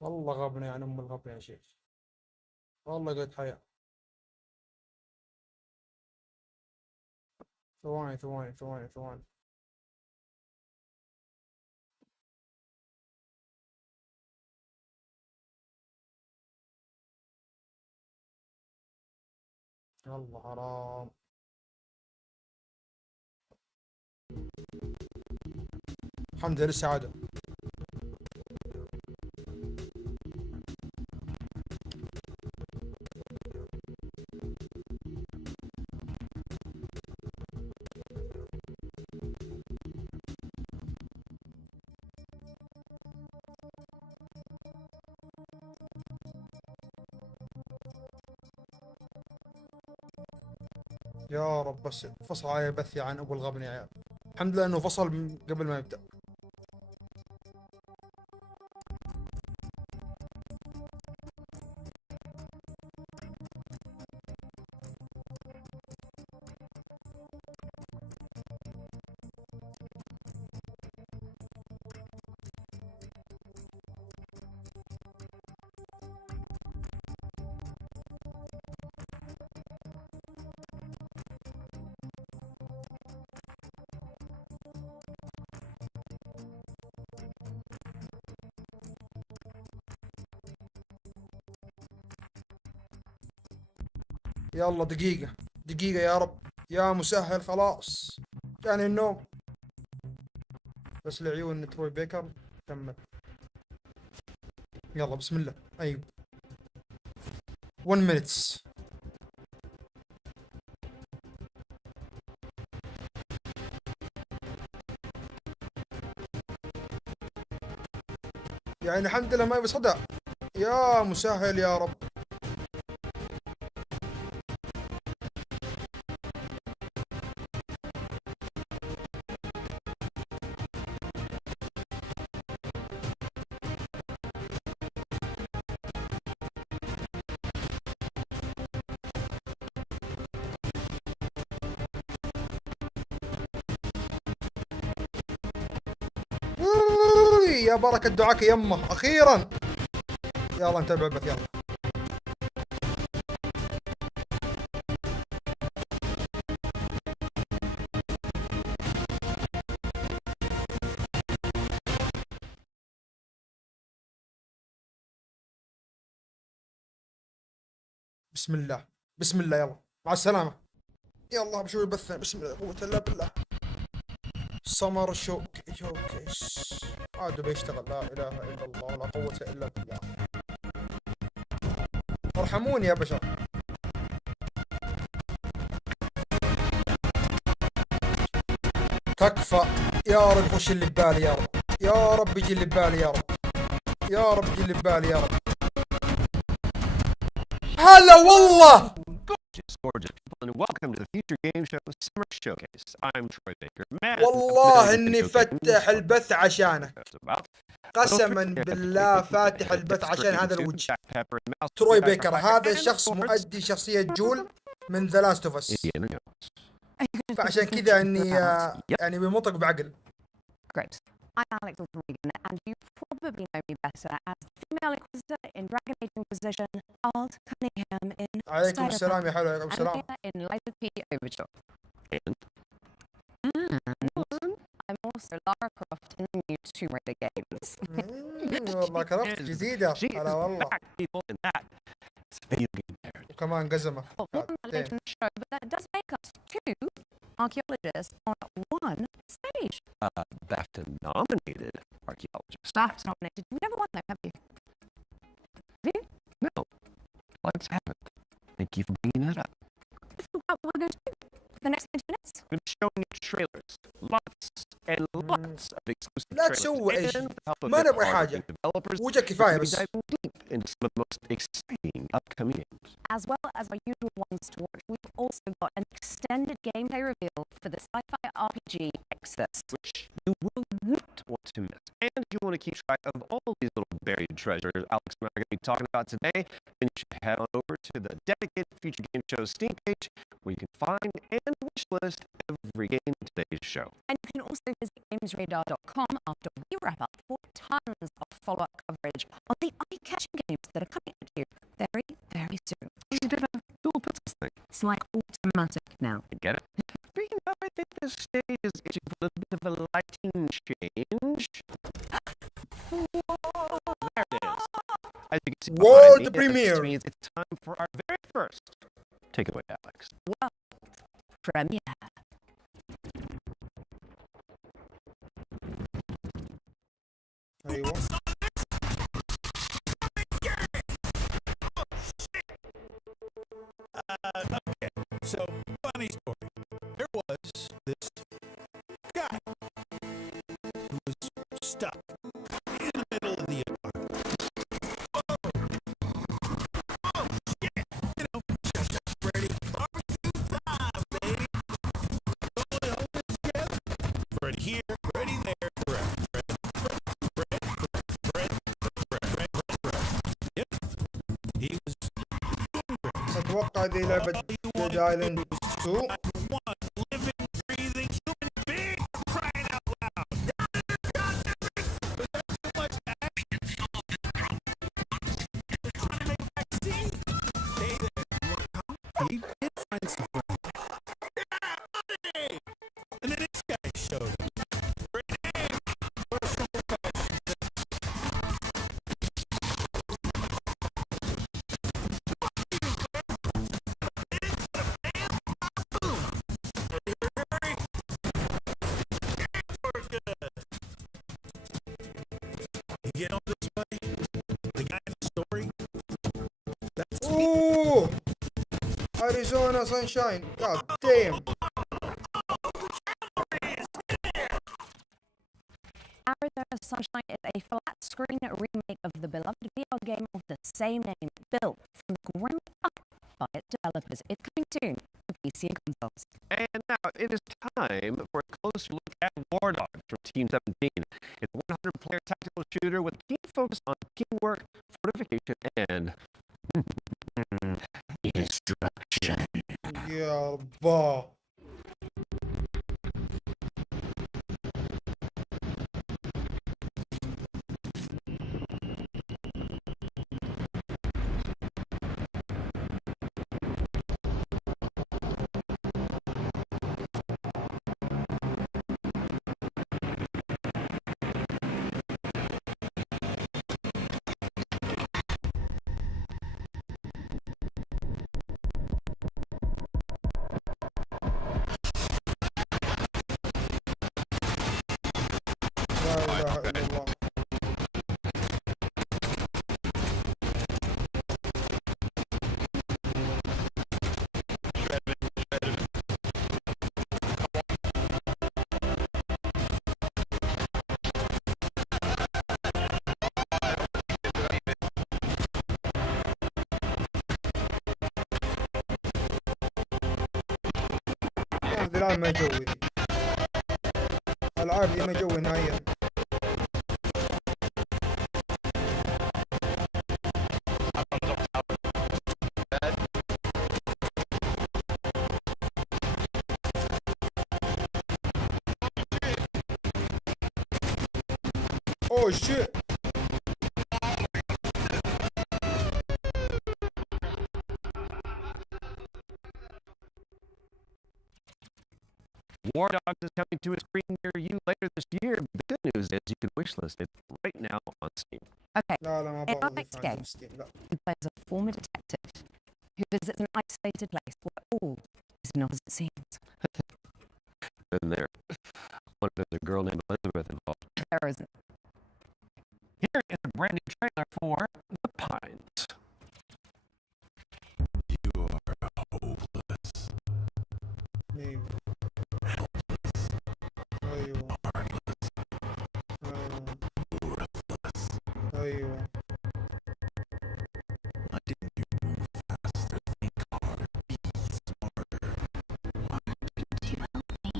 والله غبنة يعني ام الغبنة يا شيخ. والله قد حياة. ثواني ثواني ثواني ثواني. والله حرام. الحمد لله لسه عادة. يا رب بس فصل علي بثي عن ابو الغبن يا عيال. الحمد لله انه فصل قبل ما يبدأ. يلا دقيقة دقيقة يا رب. يا مسهل خلاص. جاني النوم. بس لعيون تروي بيكر. كمل. يلا بسم الله. ايوه 1 minutes. يعني الحمد لله ما يبي صدى. يا مسهل يا رب. يا بركة دعاك يمه أخيرا. يلا نتابع البث يلا. بسم الله بسم الله يلا مع السلامة. يلا بشوف البث بسم الله لا قوة إلا بالله. سمر شوكيس عاد بيشتغل. لا إله إلا الله لا قوة إلا بالله. ارحموني يا بشر. تكفى. يا رب خش اللي ببالي يا رب. يا رب يجي اللي ببالي يا رب. يا رب يجي اللي ببالي يا رب. هلا والله. Gorgeous people, and welcome to the Future Game Show Summer Showcase. I'm Troy Baker. والله اني فتح البث عشانك. قسما بالله فاتح البث عشان هذا الوجه. تروي بيكر هذا الشخص مؤدي شخصية جول من ذا لاست اوف اس. فعشان كذا اني يعني بمنطق بعقل. Great. I'm Alex Regan, and you probably know me better as the female Inquisitor in Dragon Age Inquisition, Alt Cunningham in عليكم السلام يا حلو. عليكم السلام. and in Liza P. Overture. And I'm also Lara Croft in the new Tomb Raider games. والله كرفت جديدة. هلا والله. وكمان قزمة. Show, but that does make us two archaeologists on one stage. BAFTA-nominated archaeologist. BAFTA nominated. You never won though, have you? Have you? No, let's have it. Thank you for bringing that up. This is what we're going to do for the next 20 minutes. I'm going to be showing you trailers, lots and lots of exclusive لا trailers. تسوي أي and شيء. with the help of ما their نبغى حاجة. hardworking developers, وجه كفاية we're بس. gonna be diving deep into some of the most exciting upcoming games. As well as our usual ones to watch, we've also got an extended gameplay reveal for the sci-fi RPG Exodus. Which you will not want to miss. And if you want to keep track of all these little buried treasures Alex and I are going to be talking about today, then you should head on over to the dedicated Future Game Show Steam page, where you can find and wishlist every game in today's show. And you can also visit GamesRadar.com after we wrap up for tons of follow-up coverage knowledge on the eye-catching games that are coming at you very, very soon. You did a dual pixels thing. It's like automatic now. I get it. But you know, I think this stage is itching for a little bit of a lighting change. There it is. As you can see World behind me, premiere. This means it's time for our very first. Take it away, Alex. Well, premiere. ايوه Okay, so funny story. There was this guy who was stuck in the middle of the apartment. Oh shit! You know, just ready. Barbecue time, baby. Going over together. Ready here, ready there, Yep. He was اتوقع دي لعبة ديد ايلاند 2 one living, breathing human being crying out loud. But that's so much action. They're trying to make vaccine. Hey there, you wanna come? He did find some friends. Yeah, money! And then this guy showed up. Grenade! Personal protection. You get on this buddy? The guy in the story? That's me. اوه Arizona Sunshine God damn Arizona Sunshine is a flat-screen remake of the beloved VR game of the same name, built from the ground up by its developers. It's coming soon to PC and consoles. And now it is time for a closer look at War Dogs from Team 17. It's a 100-player tactical shooter with a keen focus on teamwork, fortification, and destruction. يا با لا اله الا الله هذه الان ما جوي ذي العاب ذي ما جوي نهائيا اوه شيت War Dogs is coming to a screen near you later this year. The good news is you can wishlist it right now on Steam. Okay, لا لا ما in our باخذ next فايدة game, ستيم لا he plays a former detective who visits an isolated place where all is not as it seems. And there, there's a girl named Elizabeth involved. There isn't. Here is a brand new trailer for The Pines. You are hopeless. ايوه ايوه ايوه ايوه Why didn't you move faster? Think harder. Be smarter. Why didn't you help me?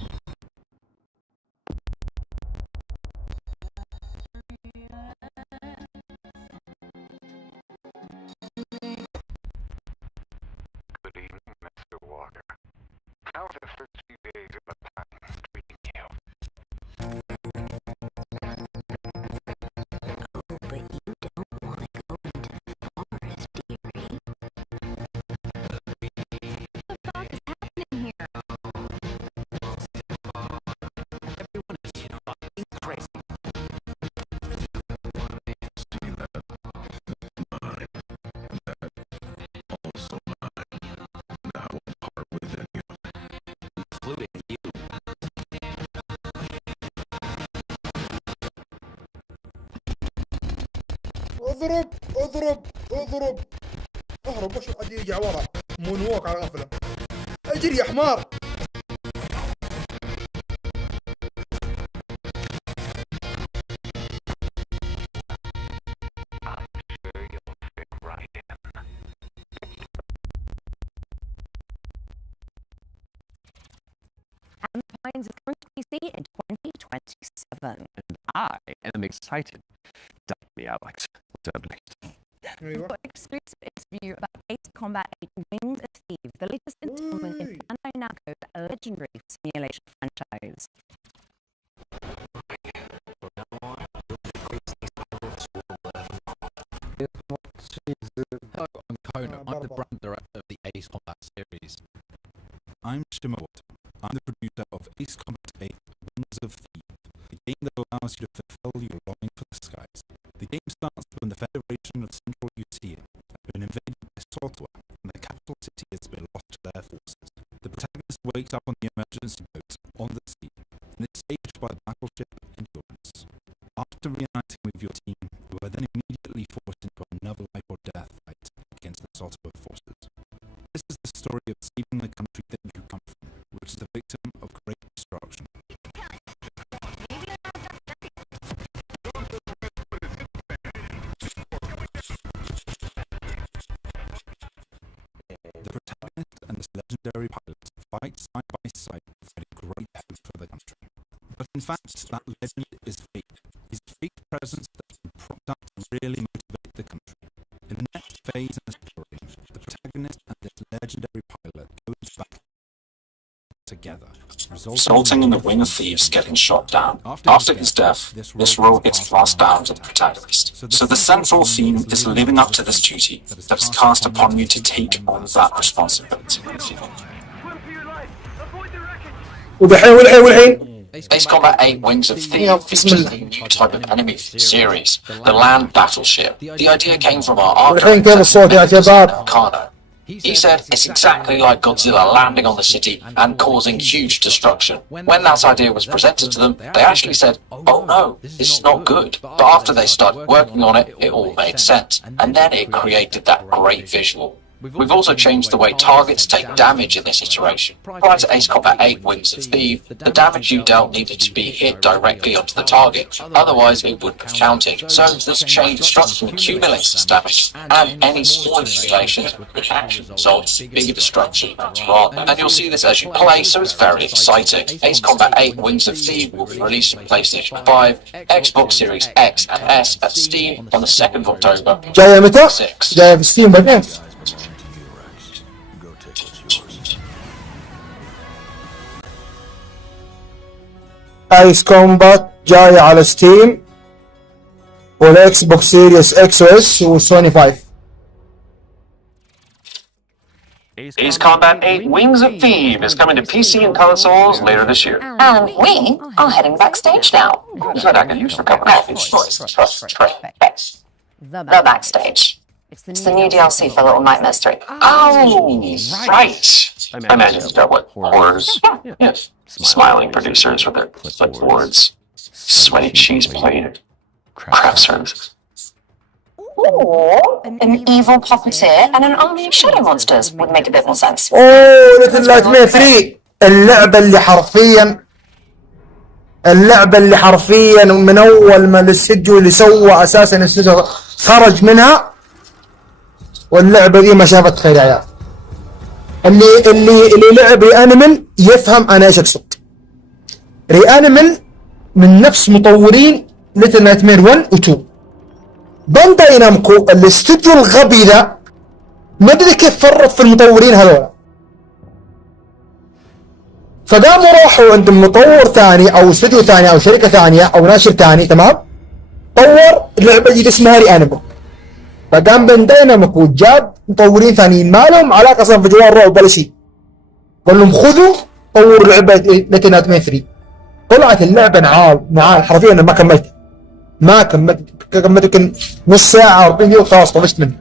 اضرب اضرب اضرب. اهرب وش ادي يرجع ورا. مون ووك على غفله. اجري يا حمار. And Pines is going to PC in 2027. And I am excited. Duck me, Alex. What's up next? ايوه. For exclusive interview about Ace Combat 8 Wings of Thieves, the latest installment in Bandai Namco's legendary simulation franchise. Hello, I'm Kona. I'm the brand director of the Ace Combat series. I'm Shimoto. I'm the producer of Ace Combat 8 Wings of Thieves, a game that allows you to fulfill your longing for the skies. The game starts when the Federation of Central Utia have been invaded by Soltua, and the capital city has been lost to their forces. The protagonist wakes up on the emergency boat on the sea, and is saved by the battleship Endurance. After reuniting with your team, you are then immediately forced into another life or death fight against the Soltua forces. This is the story of saving the country that you come from, which is the victim of great destruction. The protagonist and this legendary pilot fight side by side, providing great hope for the country. But in fact, that legend is fake. His fake presence that's been propped up to really motivate the country. In the next phase in the story, the protagonist and this legendary pilot go into battle together, resulting in the Wing of Thieves getting shot down. After his death, this role gets passed down to the protagonist. So the central theme is living up to this duty that is cast upon you to take on that responsibility. والحين Ace Combat 8 Wings of Thieves is just a new type of enemy series, the land battleship. The idea came from our والحين كيف الصوت يا شباب؟ Kano. He said it's exactly like Godzilla landing on the city and causing huge destruction. When that idea was presented to them, they actually said, oh no, this is not good. But after they started working on it, it all made sense. And then it created that great visual. We've also changed the way targets take damage in this iteration. Prior to Ace Combat 8 Wings of Thieves, the damage you dealt needed to be hit directly onto the target, otherwise it wouldn't have counted. So this chain destruction accumulates this damage, and any small accumulations could actually result in bigger destruction later on. And you'll see this as you play, so it's very exciting. Ace Combat 8 Wings of Thieves will be released on PlayStation 5, Xbox Series X and S at Steam on the 2nd of October. جاية متى؟ 6. جاية في ستيم بعدين. ايس كومبات جاي على ستيم والاكس بوكس سيريس اكس او اس وسوني 5. Ace Combat 8 Wings of Thieves is coming to PC and consoles later this year. And we are heading backstage now. Is that I can use for a cup of coffee? The backstage. It's the new DLC for Little Nightmares 3. Oh, right. I imagine it's got what? Horrors? Yes. Smiling producers with their clipboards, sweaty cheese plate, craft services. Or an evil puppeteer and an army of shadow monsters would make a bit more sense. اوه ليتل نايتمير 3 اللعبة اللي حرفيا من اول ما الاستديو اللي سوى اساسا الاستديو خرج منها واللعبة دي ما شافت خير يا عيال. اللي لعب ريانيمال يفهم انا ايش اقصد. ريانيمال من نفس مطورين ليتل نايتمير 1 و 2. بانداي نامكو الاستوديو الغبي ذا ما ادري كيف فرط في المطورين هذول، فقاموا راحوا عند مطور ثاني او استوديو ثاني او شركه ثانيه او ناشر ثاني، تمام، طور لعبه جديده اسمها ريانيمال. فقام بانداي نامكو جاب مطورين ثانيين ما لهم علاقه اصلا في جوال الرعب ولا شيء، قال لهم خذوا طوروا لعبه ليتل نايتمير 3. طلعت اللعبه نعال حرفيا. انا ما كملت يمكن نص ساعة 40 دقيقة وخلاص طفشت منه.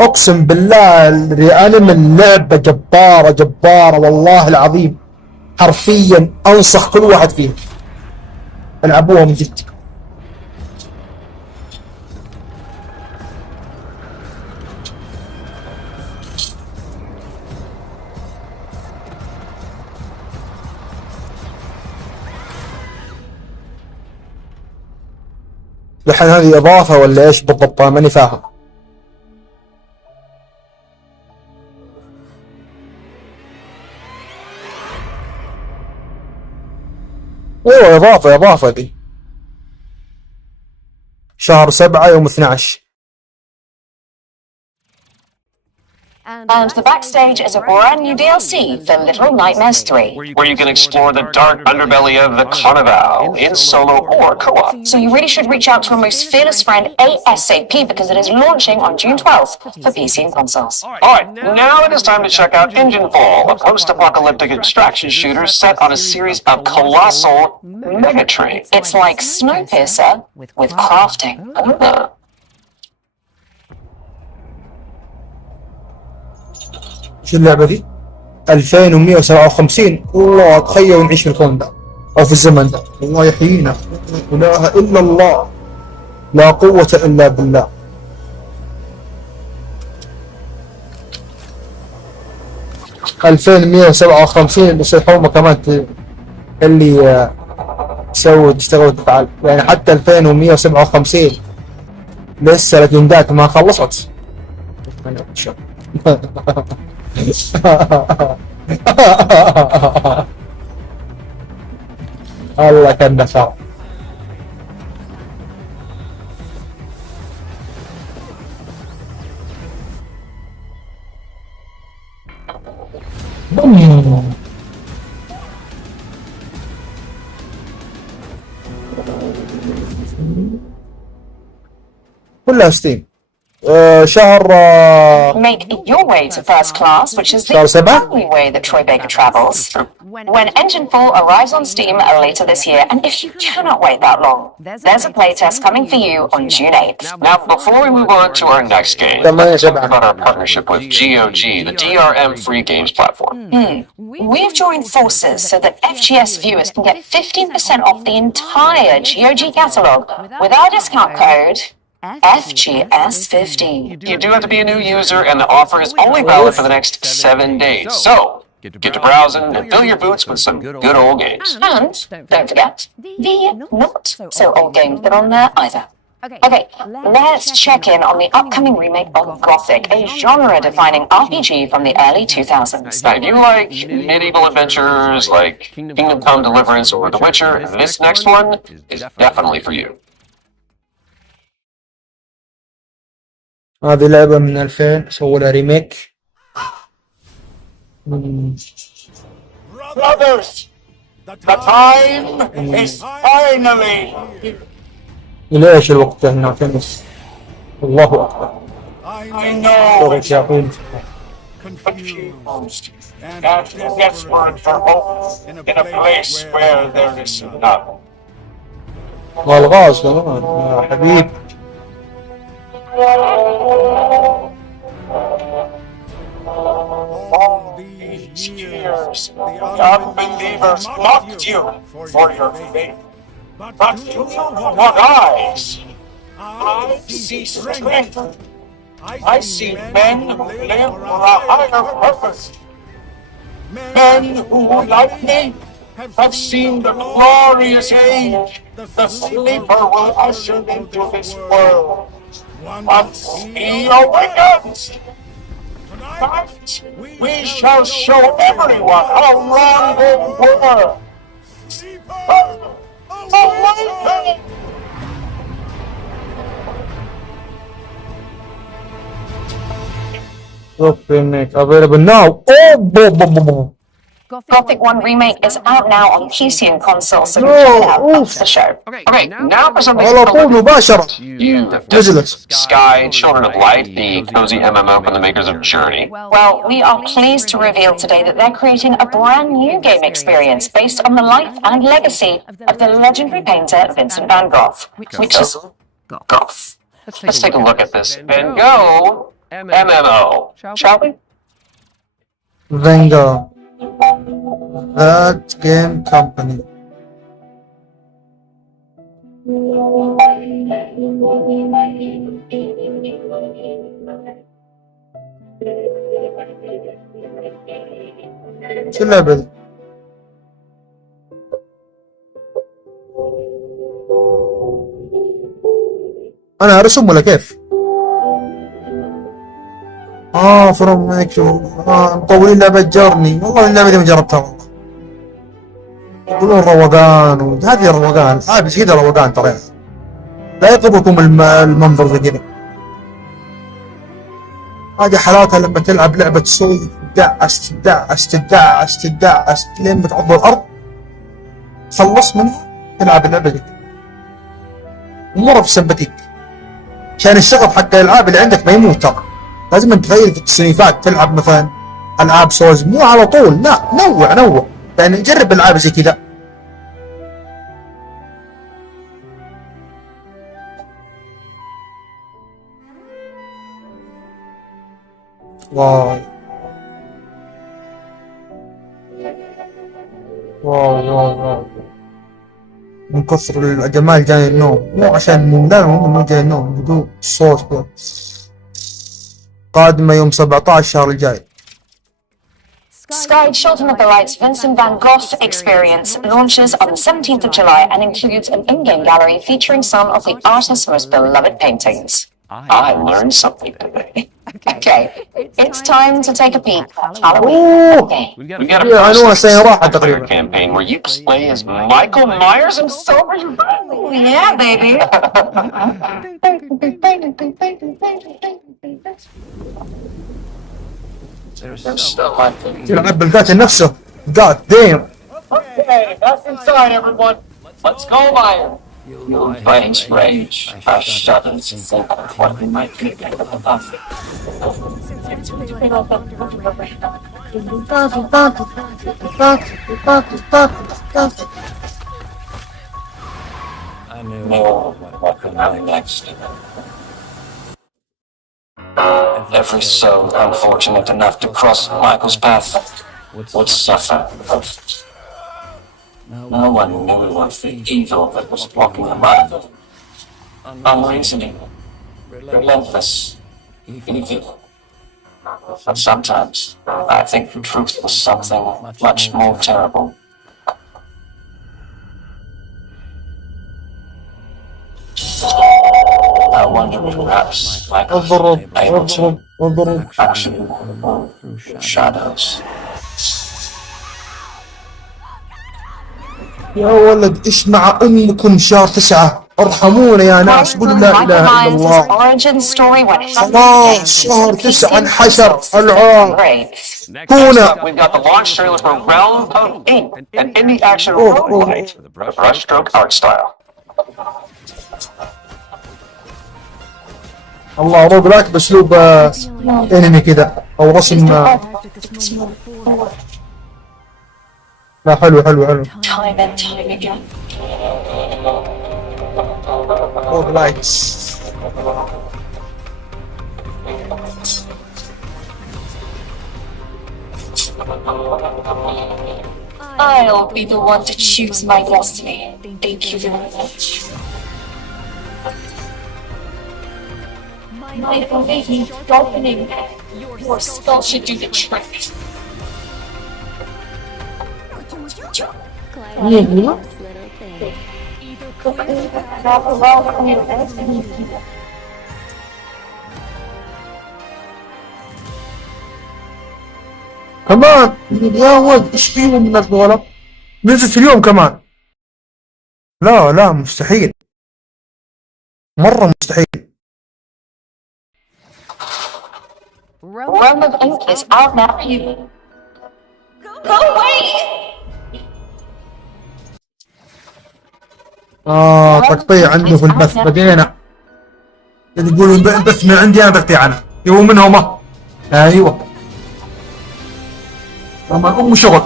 اقسم بالله الريانيمال لعبة جبارة والله العظيم، حرفيا انصح كل واحد فيها العبوها من جد. الحين هذه اضافة ولا ايش بالضبط؟ ماني فاهم. ايوه اضافة دي شهر 7 يوم 12. And the backstage is a brand new DLC for Little Nightmares 3. Where you can explore the dark underbelly of the Carnival in solo or co-op. So you really should reach out to your most fearless friend ASAP because it is launching on June 12th for PC and consoles. Alright, now it is time to check out Engine Fall, a post-apocalyptic extraction shooter set on a series of colossal megatrains. It's like Snowpiercer with crafting. شو اللعبة دي؟ 2157. والله تخيل نعيش في الكون ده او في الزمن ده. الله يحيينا. لا اله الا الله. لا قوة الا بالله. بس الحومة كمان اللي تشتغل وتفعل يعني. حتى 2157 لسه الاجندات ما خلصت. الله كان نفع. كلها ستيم. شهر Make your way to first class, which is the only way that Troy Baker travels. When Engine 4 arrives on Steam later this year, and if you cannot wait that long, there's a playtest coming for you on June 8th. Now, before we move on to our next game, let's talk about our partnership with GOG, the DRM free games platform. We've joined forces so that FGS viewers can get 15% off the entire GOG catalogue with our discount code FGS15. You do have to be a new user, and the offer is only valid for the next 7 days. So, get to browsing and fill your boots with some good old games. And don't forget the not so old games that are on there either. Okay, let's check in on the upcoming remake of Gothic, a genre-defining RPG from the early 2000s. Now, if you like medieval adventures like Kingdom Come Deliverance or The Witcher, this next one is definitely for you. هذه لعبة من 2000 سووا لها ريميك. Brothers, the time is finally. ليش الوقت هنا تنس؟ الله أكبر. I know لغة يقول confused and desperate for hope in a place where there is none. والغاز كمان يا حبيب. All these years, the unbelievers mocked you for your faith. But you know what I see. I see strength. I see men who live for a higher purpose. Men who, like me, have seen the glorious age the sleeper will usher into this world. Once he awakens, tonight we shall show everyone how wrong they were. Awaken! remake available now. Oh, Gothic 1 Remake is out now on PC and console, so check it out after the show. Okay, now for something على طول مباشرة you نزلت. Sky, Children of Light, the cozy MMO from the makers of Journey. Well, we are pleased to reveal today that they're creating a brand new game experience based on the life and legacy of the legendary painter Vincent van Gogh, which is Goth. Let's take a look at this Van Gogh MMO, shall we? Vanguard. That game company. شو اللعبة دي؟ انا ارسم ولا كيف؟ فروم مطولين لعبة جارني. والله اللعبة دي ما جربتها والله. يقولون روقان وهذه روقان، بس كذا روقان ترى. لا يطلبكم المنظر زي كذا. هذه حالاتها لما تلعب لعبة تسوي تدعس لين بتعض الارض، تخلص منها تلعب اللعبة دي ومرة في سمبتيك عشان الشغف حق الالعاب اللي عندك ما يموت. ترى لازم انت تغير في التصنيفات، تلعب مثلا العاب سولز مو على طول، لا نوع يعني نجرب العاب زي كذا. واو من كثر الجمال جاي النوم، مو عشان مو جاي النوم، هدوء الصوت. قادمة يوم 17 الشهر الجاي. Sky Children of the Light's Vincent van Gogh experience launches on the 17th of July and includes an in-game gallery featuring some of the artist's most beloved paintings. I learned something today. Okay, it's time to take a peek at Halloween. Okay. We got a عنوان سيراحة first تقريبا. campaign where you play as Michael Myers himself. Oh, yeah, baby. There's still my thing. تلعب بالقاتل نفسه. God damn. Okay, that's inside, everyone. Let's go, Myers. Your brains rage. I shudder to think of what we might be above. I knew what could happen next. Every soul unfortunate enough to cross Michael's path would suffer. No one knew of the evil that was walking among them. Unreasoning, relentless, evil. But sometimes I think the truth was something much more terrible. I wonder if perhaps Michael was able to actually move through shadows. يا ولد ايش مع امكم شهر 9 ارحمونا يا ناس، قولوا لا اله الا الله. خلاص شهر 9 انحشر العار. كونا We've got the launch trailers for Realm of Ink, an indie action roguelike with a brushstroke art style. الله روج لايك باسلوب انمي كذا او رسم. لا حلو. Time and time again. روج لايكس. I'll be the one to choose my destiny. Thank you very much. My awakening sharpening. Your skull should do the trick. كمان يا ولد ايش فيهم الناس دول؟ نزل في اليوم كمان. لا مستحيل، مرة مستحيل. Realm of Ink is out now for you. Go away! تقطيع عنده في البث بدينا. يقولوا البث من عندي انا تقطيع انا. يبغوا منهم ايوه. لما ام شغل.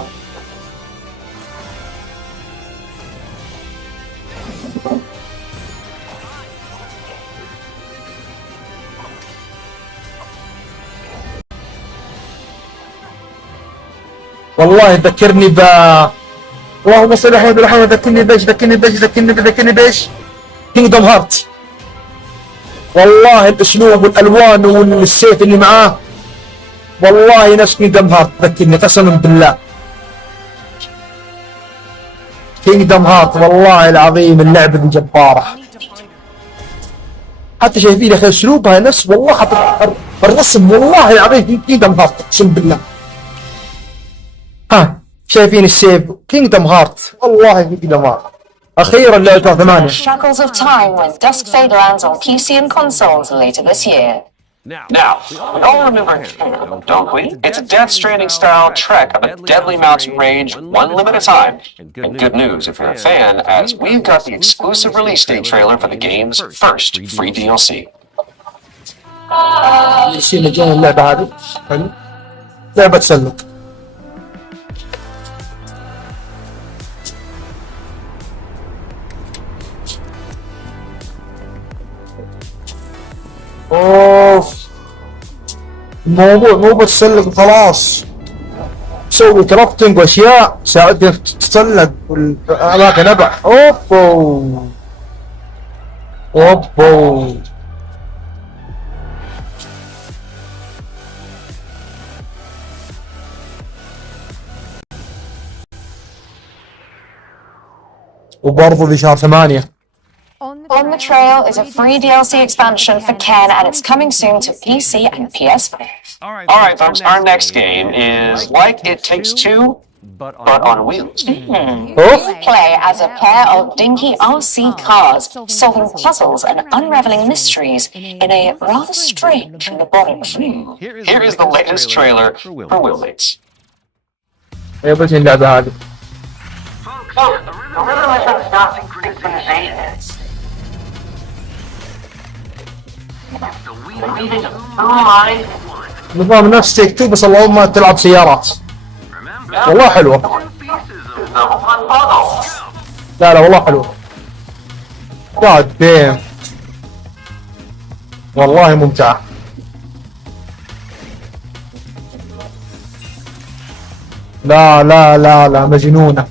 والله ذكرني اللهم صل على محمد. ذكرني بايش كينجدوم هارت. والله الاسلوب والالوان والسيف اللي معاه والله نفس كينجدوم هارت. ذكرني قسما بالله كينجدوم هارت. والله العظيم اللعبة دي جبارة. حتى شايفين يا اخي اسلوبها نفس والله حتى الرسم والله العظيم كينجدم هارت اقسم بالله. ها شايفين السيف كينجدم هارت والله كينجدم هارت. اخيرا لعبة 8. Struggles of time when Duskfade lands on PC and consoles later this year. Now, we all remember Can, don't we? It's a Death Stranding style trek of a deadly mountain range, one limb at a time. And good news if you're a fan, as we've got the exclusive release date trailer for the game's first free DLC. يصير مجانا اللعبة هذه حلو. لعبة تسلق. اوف الموضوع مو بتسلق وخلاص، سوي كرافتنج واشياء تساعدك تتسلق والاماكن ابع. اوبو اوبو وبرضه في شهر 8. On the Trail is a free DLC expansion for Ken, and it's coming soon to PC and PS5. All right, folks, our next game is Like It Takes Two, but on wheels. You play as a pair of dinky RC cars, solving puzzles and unraveling mysteries in a rather strange laboratory. Here is the latest trailer for Wheelmates. يا بس اللعبة هذه. نظام نفس تيك تو بس اللهم تلعب سيارات. والله حلوة. لا والله حلوة. God damn. والله ممتعة. لا مجنونة.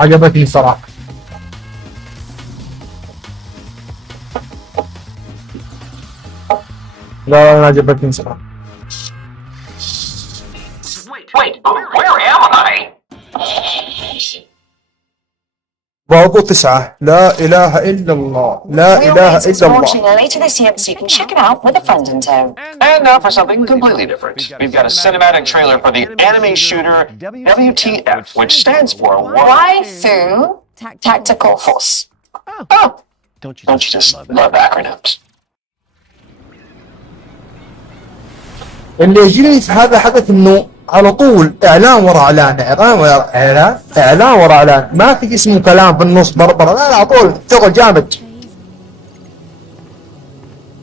عجبتني صراحة. لا عجبتني صراحة. Wait, where am I? برضو 9. لا إله إلا الله. لا إله Wheelmates is إلا launching الله. later this year, so you can check it out with a friend in tow. And now for something completely different. We've got a cinematic trailer for the anime shooter WTF, which stands for Waifu Tactical Force. Oh, Don't you just love acronyms? اللي يجيني في هذا حدث انه على طول اعلان ورا اعلان، اعلان ورا اعلان، اعلان ورا اعلان، ما في اسمه كلام بالنص بربره، لا على طول شغل جامد.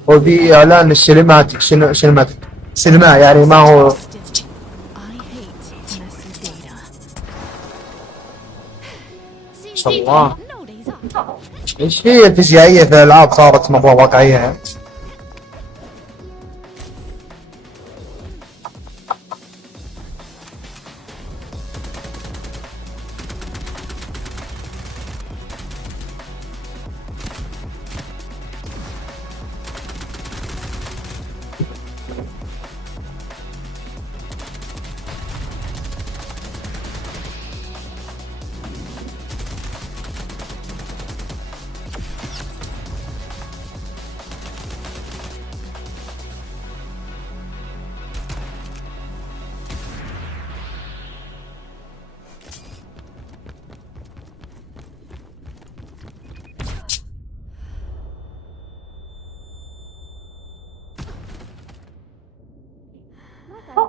وفي اعلان السينماتيك سينما يعني ما هو. الله ايش في الفيزيائيه في الالعاب صارت مره واقعيه.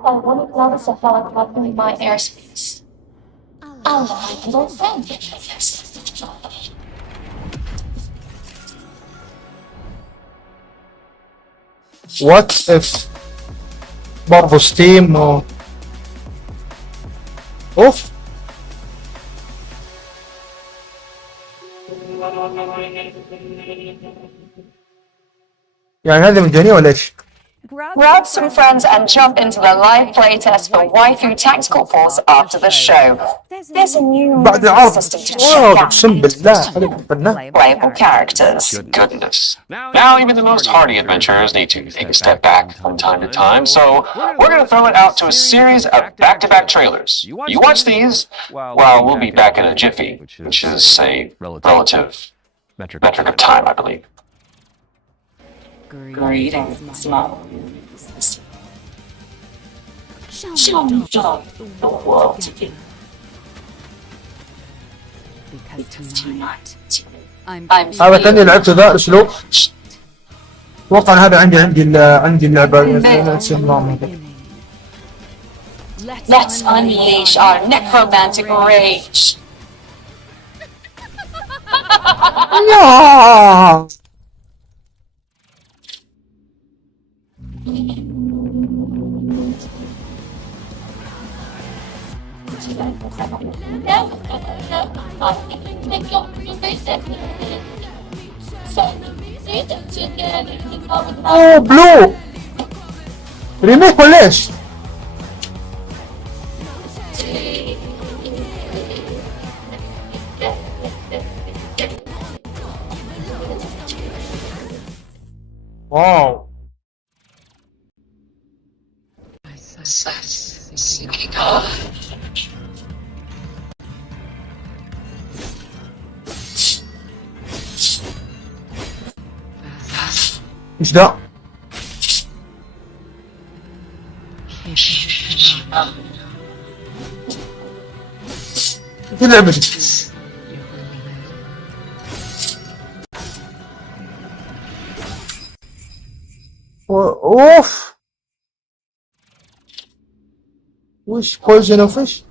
I wouldn't notice a helicopter in my airspace. I'll let my little friend get this. What if برضو ستيم اوف يعني هذه مجانية ولا ايش؟ Grab some friends and jump into the live playtest for Waifu Tactical Force after the show. There's a new بعد العرض system to check out اقسم بالله بالله. playable characters. Goodness. Now even the most hardy adventurers need to take a step back from time to time, so we're going to throw it out to a series of back-to-back trailers. You watch these, well, we'll be back in a jiffy, which is a relative metric of time, I believe. Greetings, Mars. Shall we join the world together? Because tonight, هذا كاني لعبت ذا الاسلوب. اتوقع ان هذا عندي اللعبه. let's unleash our necromantic rage. يا اوه بلو ريميك ولا ايش؟ واو ايش ده؟ ايش اللعبة دي؟ اوف وش بويزن اوف ايش؟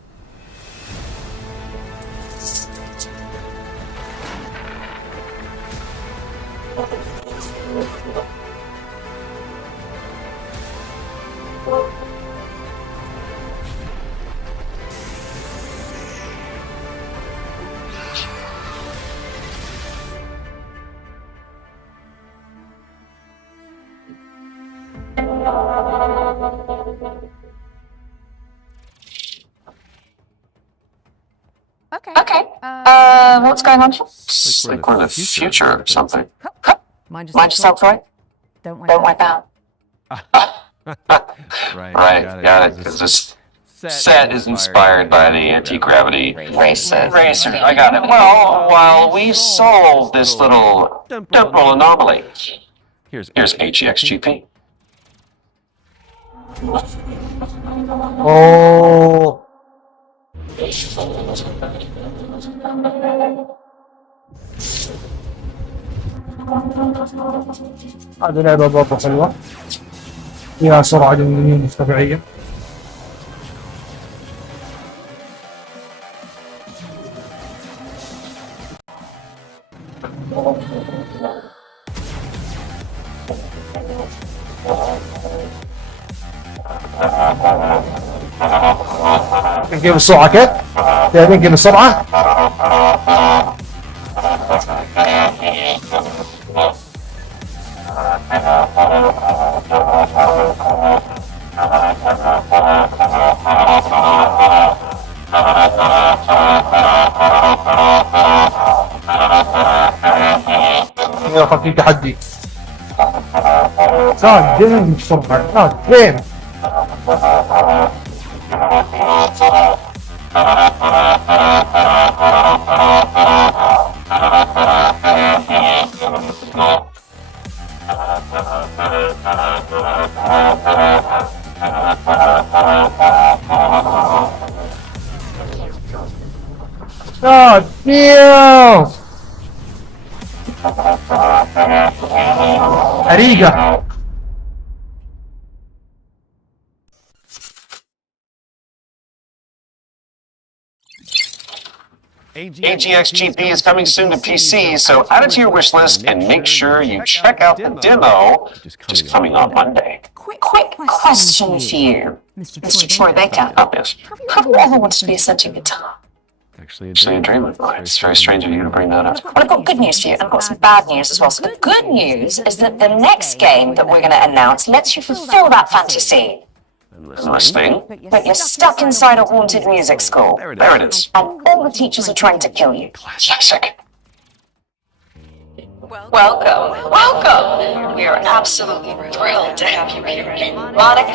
Okay. What's going on here? It's like we're in the future or something. Mind yourself, Troy. Don't wipe out. Right, got it. Because this set is inspired by the anti-gravity racer. I got it. Well, while we solve this little temporal anomaly, here's HEXGP. اوه هذه لعبة برضه حلوة فيها سرعة جنونية مش طبيعية. نجيب السرعة كيف؟ نجيب السرعة. يلا في تحدي. صار جيم مش سرعة. صار جيم. God damn! حريقة. AGXGP is coming soon to PC, so add it to your wish list and make sure you check out the demo, which is coming on Monday. Quick question for you, Mr. Troy Baker. Yes. Have you ever wanted to be a sentient guitar? Actually, a dream of mine. It's very strange of you to bring that up. Well, I've got good news for you, and I've got some bad news as well. So the good news is that the next game that we're going to announce lets you fulfill that fantasy. Listening. But you're stuck inside a haunted music school. There it is. And all the teachers are trying to kill you. Classic. Welcome. We are absolutely thrilled to have you here. Monica.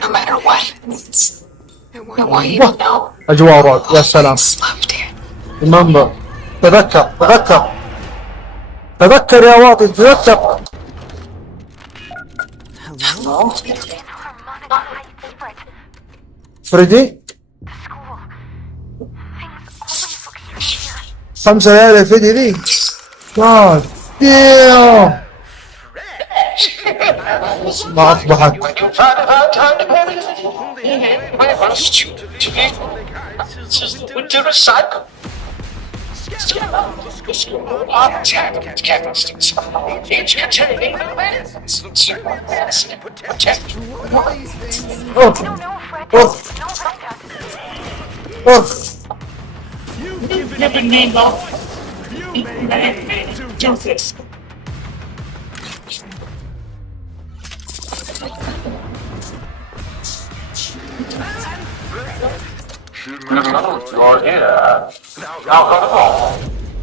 No matter what, I want you to know. أجواء رعب يا سلام. It's loved here. Remember تذكر يا واطي تذكر. فريدي 5 ليالي يا فريدي ذي. God damn. ما أصبحت.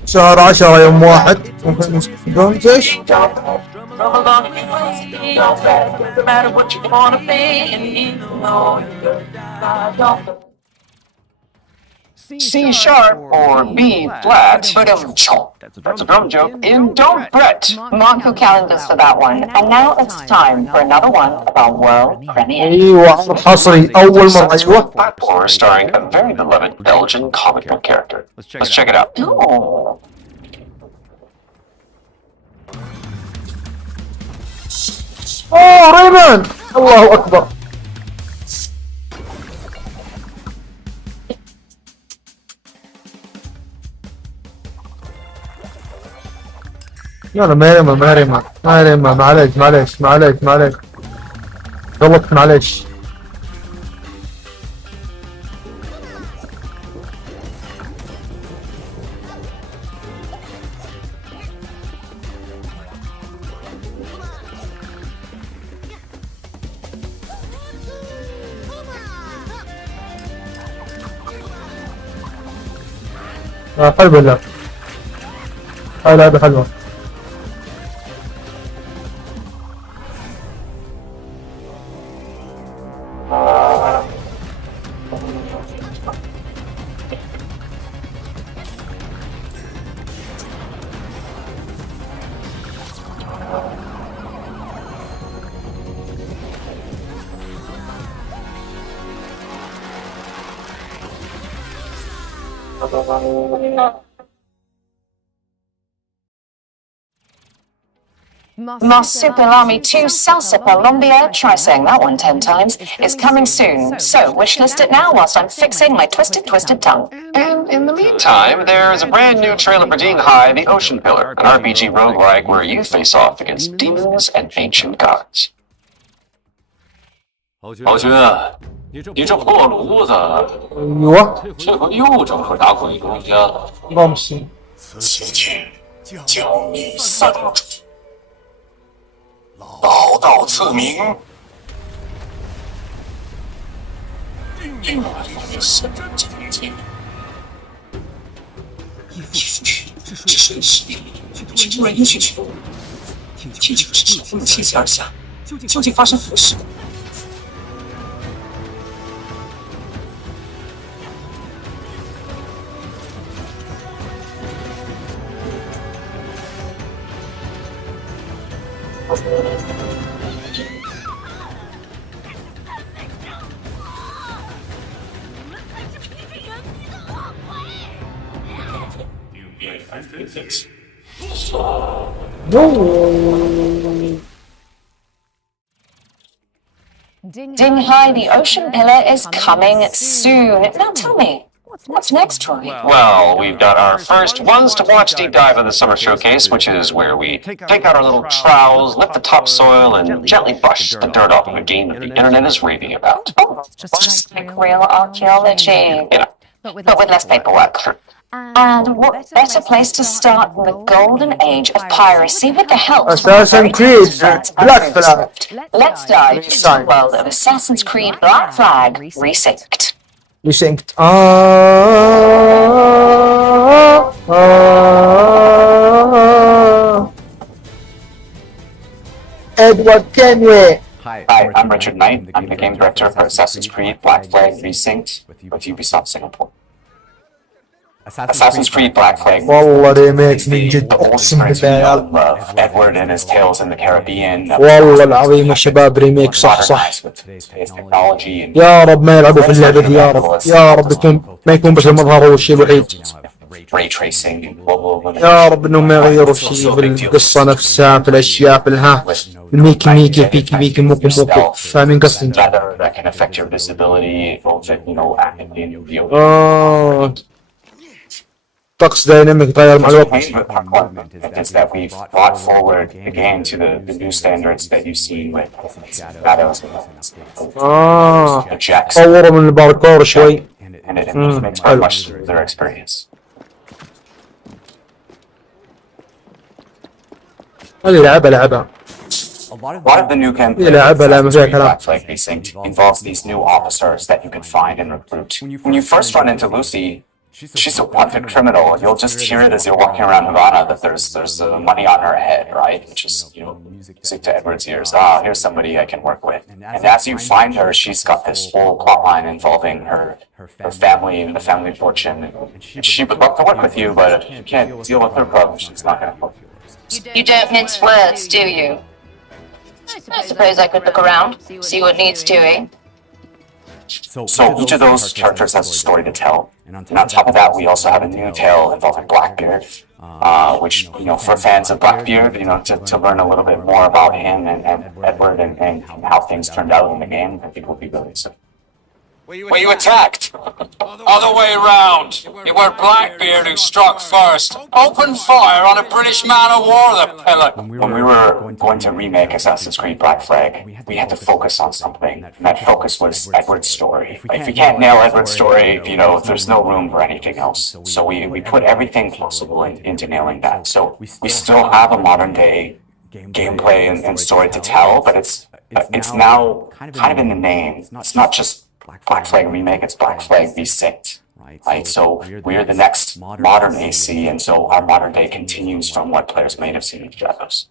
شهر 10 يوم 1 ممكن نسجون ايش؟ C sharp or B flat. That's a drum joke in Don't Fret. Mark your calendars for that one. And now it's time for another one of our world premiere. ايوه حصري اول مرة. ايوه Platform starring a very beloved Belgian comic book character. Let's check it out. Oh. اوه ريمان الله اكبر. لا ما ريما معليش غلطت معليش. حلوة اللعبة. هاي لعبة حلوة. Marsupilami 2 Salsa Colombia, try saying that one 10 times, is coming soon. So wishlist it now whilst I'm fixing my twisted tongue. And in the meantime, there's a brand new trailer for Ding Hai, The Ocean Pillar, an RPG roguelike where you face off against demons and ancient gods. 老君，你这破炉子， ايوه 这回又整出啥鬼东西了？ رمسي 此剑教你三种，老道赐名，神境界。一夫只是实力，却突然音讯全无，听清是朝风倾泻而下，究竟发生何事？ Ding Hai, The Ocean Pillar is coming soon. Now tell me, what's next, Troy? Well, we've got our first ones to watch deep dive of the summer showcase, which is where we take out our little trowels, lift the topsoil, and gently brush the dirt off of a game that the internet is raving about. Oh, just like real archaeology. Yeah. But with less paperwork. And what better place to start than the golden age of piracy with the help of Assassin's Creed Black Flag. Let's dive into the world of Assassin's Creed Black Flag Resynced. Resynced. Edward Kenway. Hi, I'm Richard Knight. I'm the game director for Assassin's Creed Black Flag Resynced with Ubisoft Singapore. Assassin's Creed Black Flag والله ريميك من جد the whole اقسم experience بالله يا we عيال. love Edward and his tales in the Caribbean. والله العظيم يا شباب ريميك صح صح. Modernized with today's technology and يا رب ما يلعبوا في اللعبة دي يا رب، يا رب ما يكون بس المظهر هو الشيء الوحيد. ray tracing and global يا رب انهم ما يغيروا شيء في القصة نفسها، في الاشياء، في الها الميكي ميكي بيكي بيكي موكو موكو، فاهمين قصدي؟ weather that can affect your visibility, both actively in the طقس دايناميك يتغير مع الوقت. main part one is that we've brought forward the game to the new standards that you've seen with Shadows and Jax, طوروا من الباركور شوي. and it makes for a much smoother experience. هذه لعبة. A lot of the new campaign Black Flag Precinct involves these new officers that you can find and recruit. When you first run into Lucy, she's a wanted criminal. You'll just hear it as you're walking around Havana that there's money on her head, right? Which is music to Edward's ears. Ah, here's somebody I can work with. And as you find her, she's got this whole plotline involving her family and the family fortune. And she would love to work with you, but if you can't deal with her problems, she's not going to help you. You don't mince words, do you? I suppose I could look around, see what needs doing. So each of those characters has a story to tell. And on top of that, we also have a new tale involving Blackbeard, which, for fans of Blackbeard, to learn a little bit more about him and Edward and how things turned out in the game, I think will be really exciting. Well, you attacked. Other way round. It were Blackbeard who struck first. Open fire on a British man of war, the pillock. When we were going to remake Assassin's Creed Black Flag, we had to focus on something, and that focus was Edward's story. If you can't nail Edward's story, there's no room for anything else. So we put everything possible into nailing that. So we still have a modern day gameplay and story to tell, but it's now kind of in the name. It's not just Black Flag Remake, it's Black Flag Resynced. Right, so we're the next modern AC, and so our modern day continues from what players may have seen in Shadows.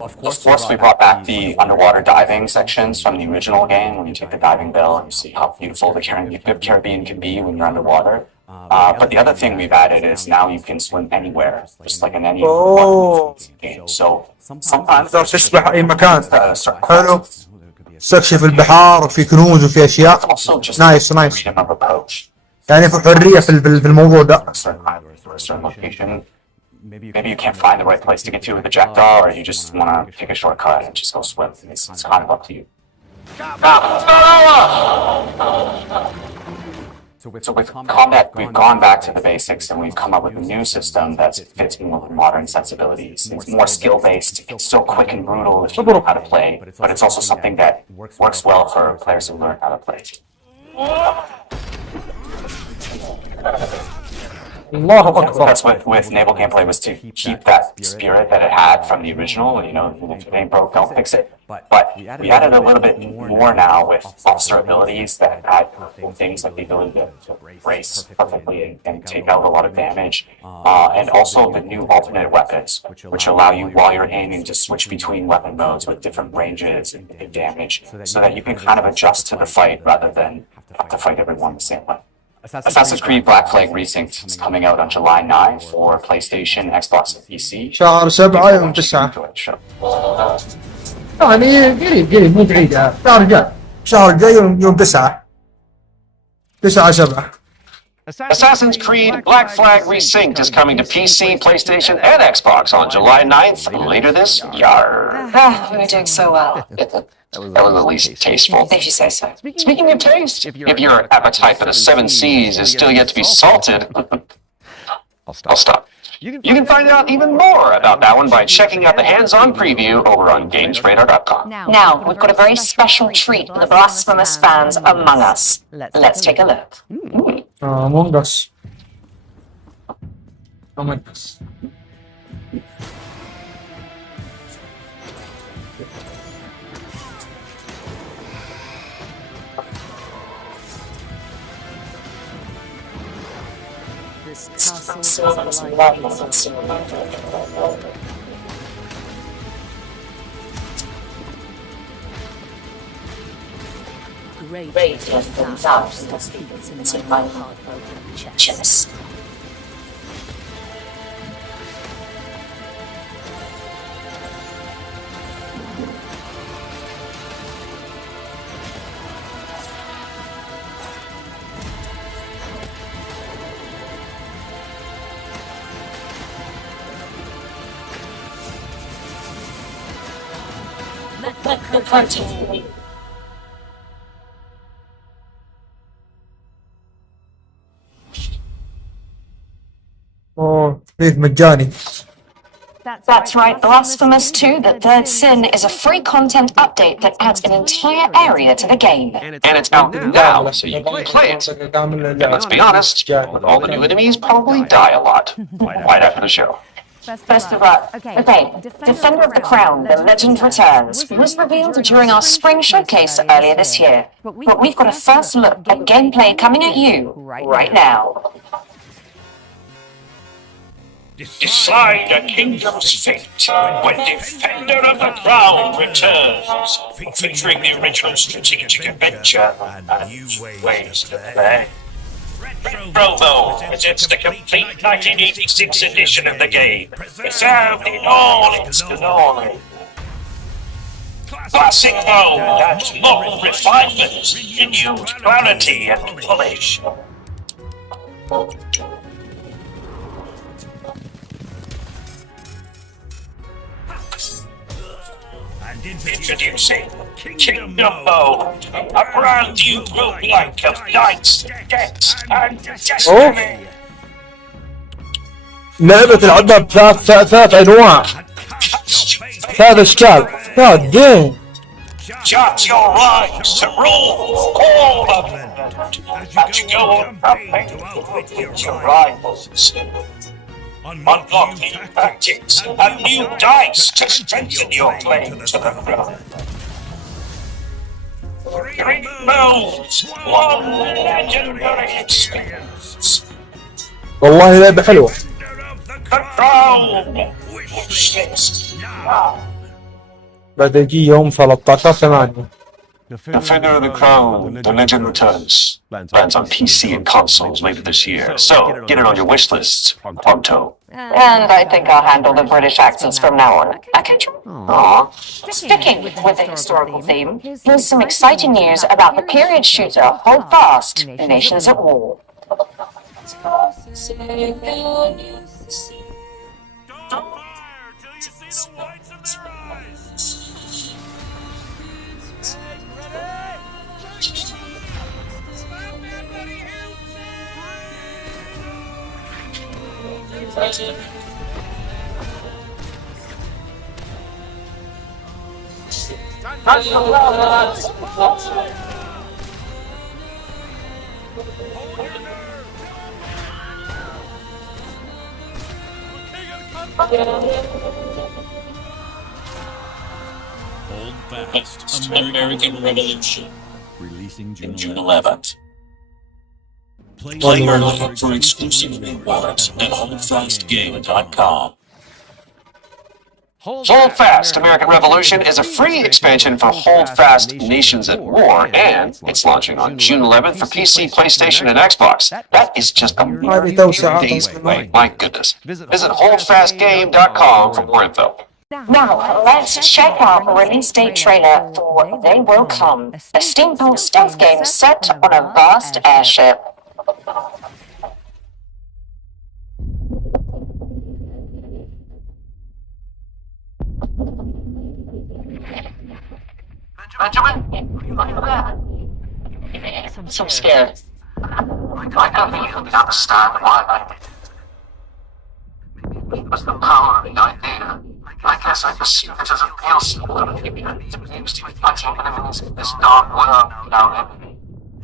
Of course, we brought back the underwater diving sections from the original game. When you take the diving bell and you see how beautiful the Caribbean can be when you're underwater. But the other thing we've added is now you can swim anywhere, just like in any game. So sometimes تقدر تسبح أي مكان. certain حلو. استكشف البحار وفي كنوز وفي أشياء. also just نايس. freedom of approach. يعني في حرية في الموضوع ده. A certain island or a certain location. Maybe you can't find the right place to get to with the jackdaw, or you just want to take a shortcut and just go swim. It's kind of up to you. So with combat, we've gone back to the basics and we've come up with a new system that fits more modern sensibilities. It's more skill-based, it's still quick and brutal if you know how to play, but it's also something that works well for players who learn how to play. الله أكبر. That's with Naval Gameplay was to keep that spirit that it had from the original. If it ain't broke, don't fix it. But we added a little bit more now with officer abilities that add things like the ability to brace perfectly and take out a lot of damage. And also the new alternate weapons, which allow you while you're aiming to switch between weapon modes with different ranges and damage, so that you can kind of adjust to the fight rather than have to fight everyone the same way. Assassin's Creed Black Flag Resynced is coming out on July 9 for PlayStation, Xbox, and PC. شهر 7 يوم 9. يعني قريب مو بعيد. شهر جاي يوم 9. 9/7. Assassin's Creed Black Flag Resynced is coming to PC, PlayStation, and Xbox on July 9th, later this year. We were doing so well. That was at least tasteful. If you say so. Speaking of taste, if your appetite for the 7 Seas is still yet to be salted, I'll stop. You can find out even more about that one by checking out the hands-on preview over on GamesRadar.com. Now, we've got a very special treat for the Blasphemous fans among us. Let's take a look. Among Us. Among Us. radiant love that beats in my heartbroken chest. Let the continue. اوه ريد مجاني. That's right, Blasphemous 2, The Third Sin is a free content update that adds an entire area to the game. And it's out now, so you can play it. And let's be honest, with all the new enemies, probably die a lot. Right after the show. Best of luck. Okay, Defender of the Crown, The Legend Returns, was revealed during our spring showcase earlier this year. But we've got a first look at gameplay coming at you right now. Decide a kingdom's fate when Defender of the Crown returns, featuring the original strategic adventure and new ways to play. Retro Mode presents the complete 1986 edition of the game, preserved in all its glory. Classic Mode adds modern refinements, renewed clarity and polish. Introducing Kingdom Mode, a brand new roguelike of knights, deaths, and destiny. لعبة تلعبها بثلاث انواع، ثلاث اشكال. God damn. Chart your rights to rule all of them as you go on campaign with your rivals. Unlock new tactics and new dice to strengthen your claim to the throne. 3 modes, 1 legendary experience. والله لعبة حلوة. The Crown exists now. بعد يجي يوم 13/8. Defender of the Crown, The Legend Returns. Lands on PC and consoles later this year, so get it on your wish lists pronto. And I think I'll handle the British accents from now on. Okay? Aww. Sticking with the historical theme, here's some exciting news about the period shooter Hold Fast, Nations at War. American Revolution, Releasing June 11th. Play early for exclusive rewards at holdfastgame.com. Hold Fast American Revolution is a free expansion for Hold Fast Nations at War, and it's launching on June 11th for PC, PlayStation, and Xbox. That is just a mere days away. My goodness. Visit holdfastgame.com for more info. Now, let's check out the release date trailer for They Will Come, a steampunk stealth game set on a vast airship. Benjamin, are you there? I'm so scared. I don't think you understand why I did it. It was the power of the idea. I guess I perceive it as a real symbol of used to fighting enemies in this dark world without enemy.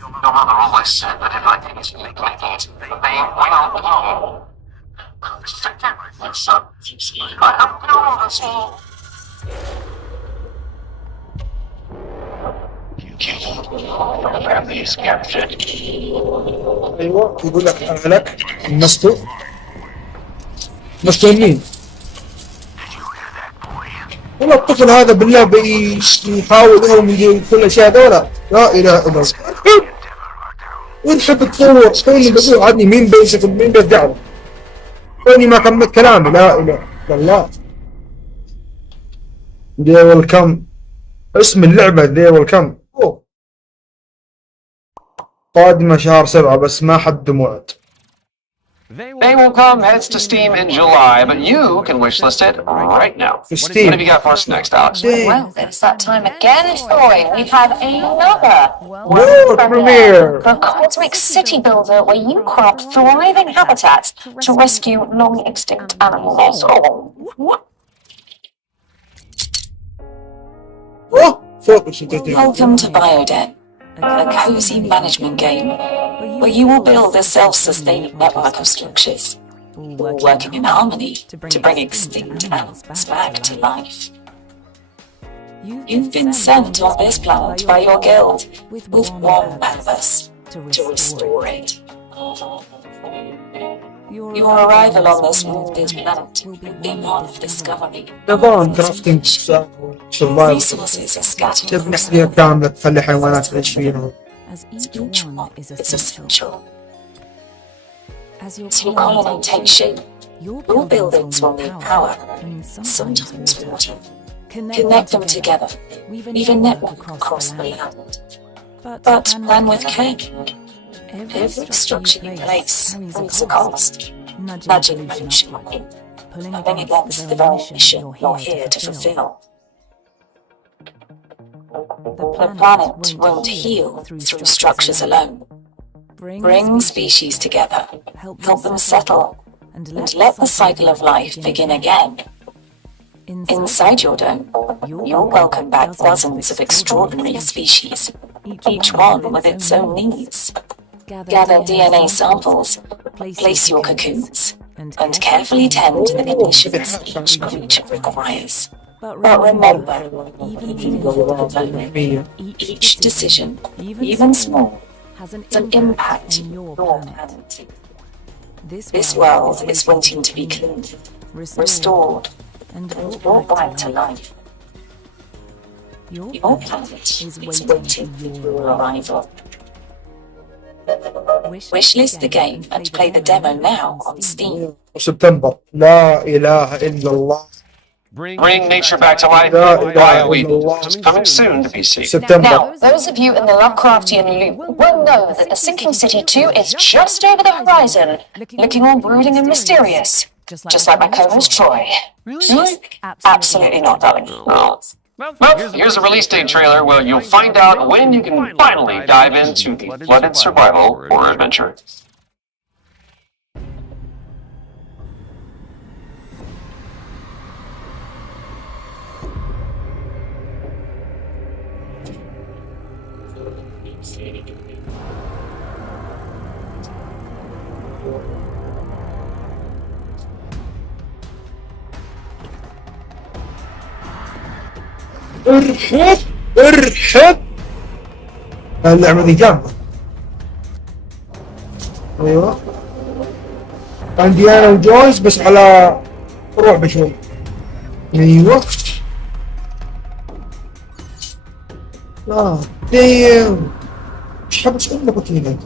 Your mother always said that if I continue making it, they will come. My son, I have known this all. Your family is captured. ايوه يقول لك اهلك نصته مين؟ والله الطفل هذا بالله بيحاول يرمي كل الاشياء ذولا. لا اله الا الله. وين حب تطور؟ توني بقول عادني مين بيمسك مين بيرجع له؟ توني ما كملت كلامي. لا اله الا الله. دي ويلكم اسم اللعبة دي ويلكم. قادمة شهر 7 بس ما حد موعد. They will come heads to Steam in July, but you can wishlist it right now. في What have ستيم. you got for us next, Alex? Well, it's that time again, Troy. We've had another World premiere. for Cosmic City Builder, where you craft thriving habitats to rescue long extinct animals. Oh, what? اوه فوق شتتين. Welcome to Bioden, a cozy management game where you will build a self-sustaining network of structures, all working in harmony to bring extinct animals back to life. You've been sent on this planet by your guild with one purpose: to restore it. Your arrival on this wounded planet will be one of discovery. نظام كرافتنج سرفايفل. Resources are scattered تبني across حديقة كاملة تخلي حيوانات تعيش فيها. each one is essential. As your colony takes shape, your buildings will need power, sometimes water. Connect them together, leave a network across the land. But plan with care. Every structure you place carries a cost, nudging pollution away, pulling against the very mission you're here to fulfill. The planet won't heal through structures alone. Bring species together, help them settle, and let the cycle of life begin again. Inside your dome, you'll welcome back dozens of extraordinary species, each one with its own needs. Gather DNA samples, place your cocoons, and carefully tend to the conditions each creature requires. But remember, even each decision, even small, has an impact on your planet. This world is waiting to be cleaned, restored, and brought back to life. Your planet is waiting for your arrival. Wishlist the game and play the demo now on Steam. سبتمبر. لا إله إلا الله. Bring nature back to life. Quiet Wheaton. Coming soon to PC. سبتمبر. Now, those of you in the Lovecraftian loop will know that The Sinking City 2 is just over the horizon, looking all brooding and mysterious, just like my co-host Troy. Really? Absolutely not, darling. Oh. Well, here's a release date trailer where you'll find out when you can finally dive into the flooded survival horror adventure. ارحب ارحب. اللعبة ذي جامدة. ايوه عندي انا وجويس بس على رعب شوي. ايوه لا ديم ايش حاب اسوي لك وكيلك.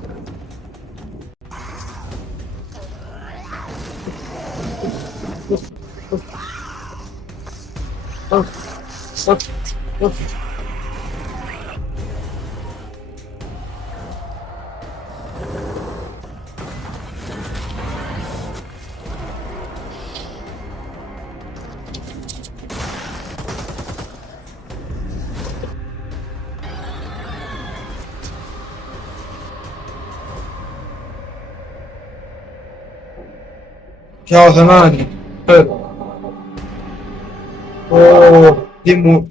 شهر 8 حلو. اوه ديمو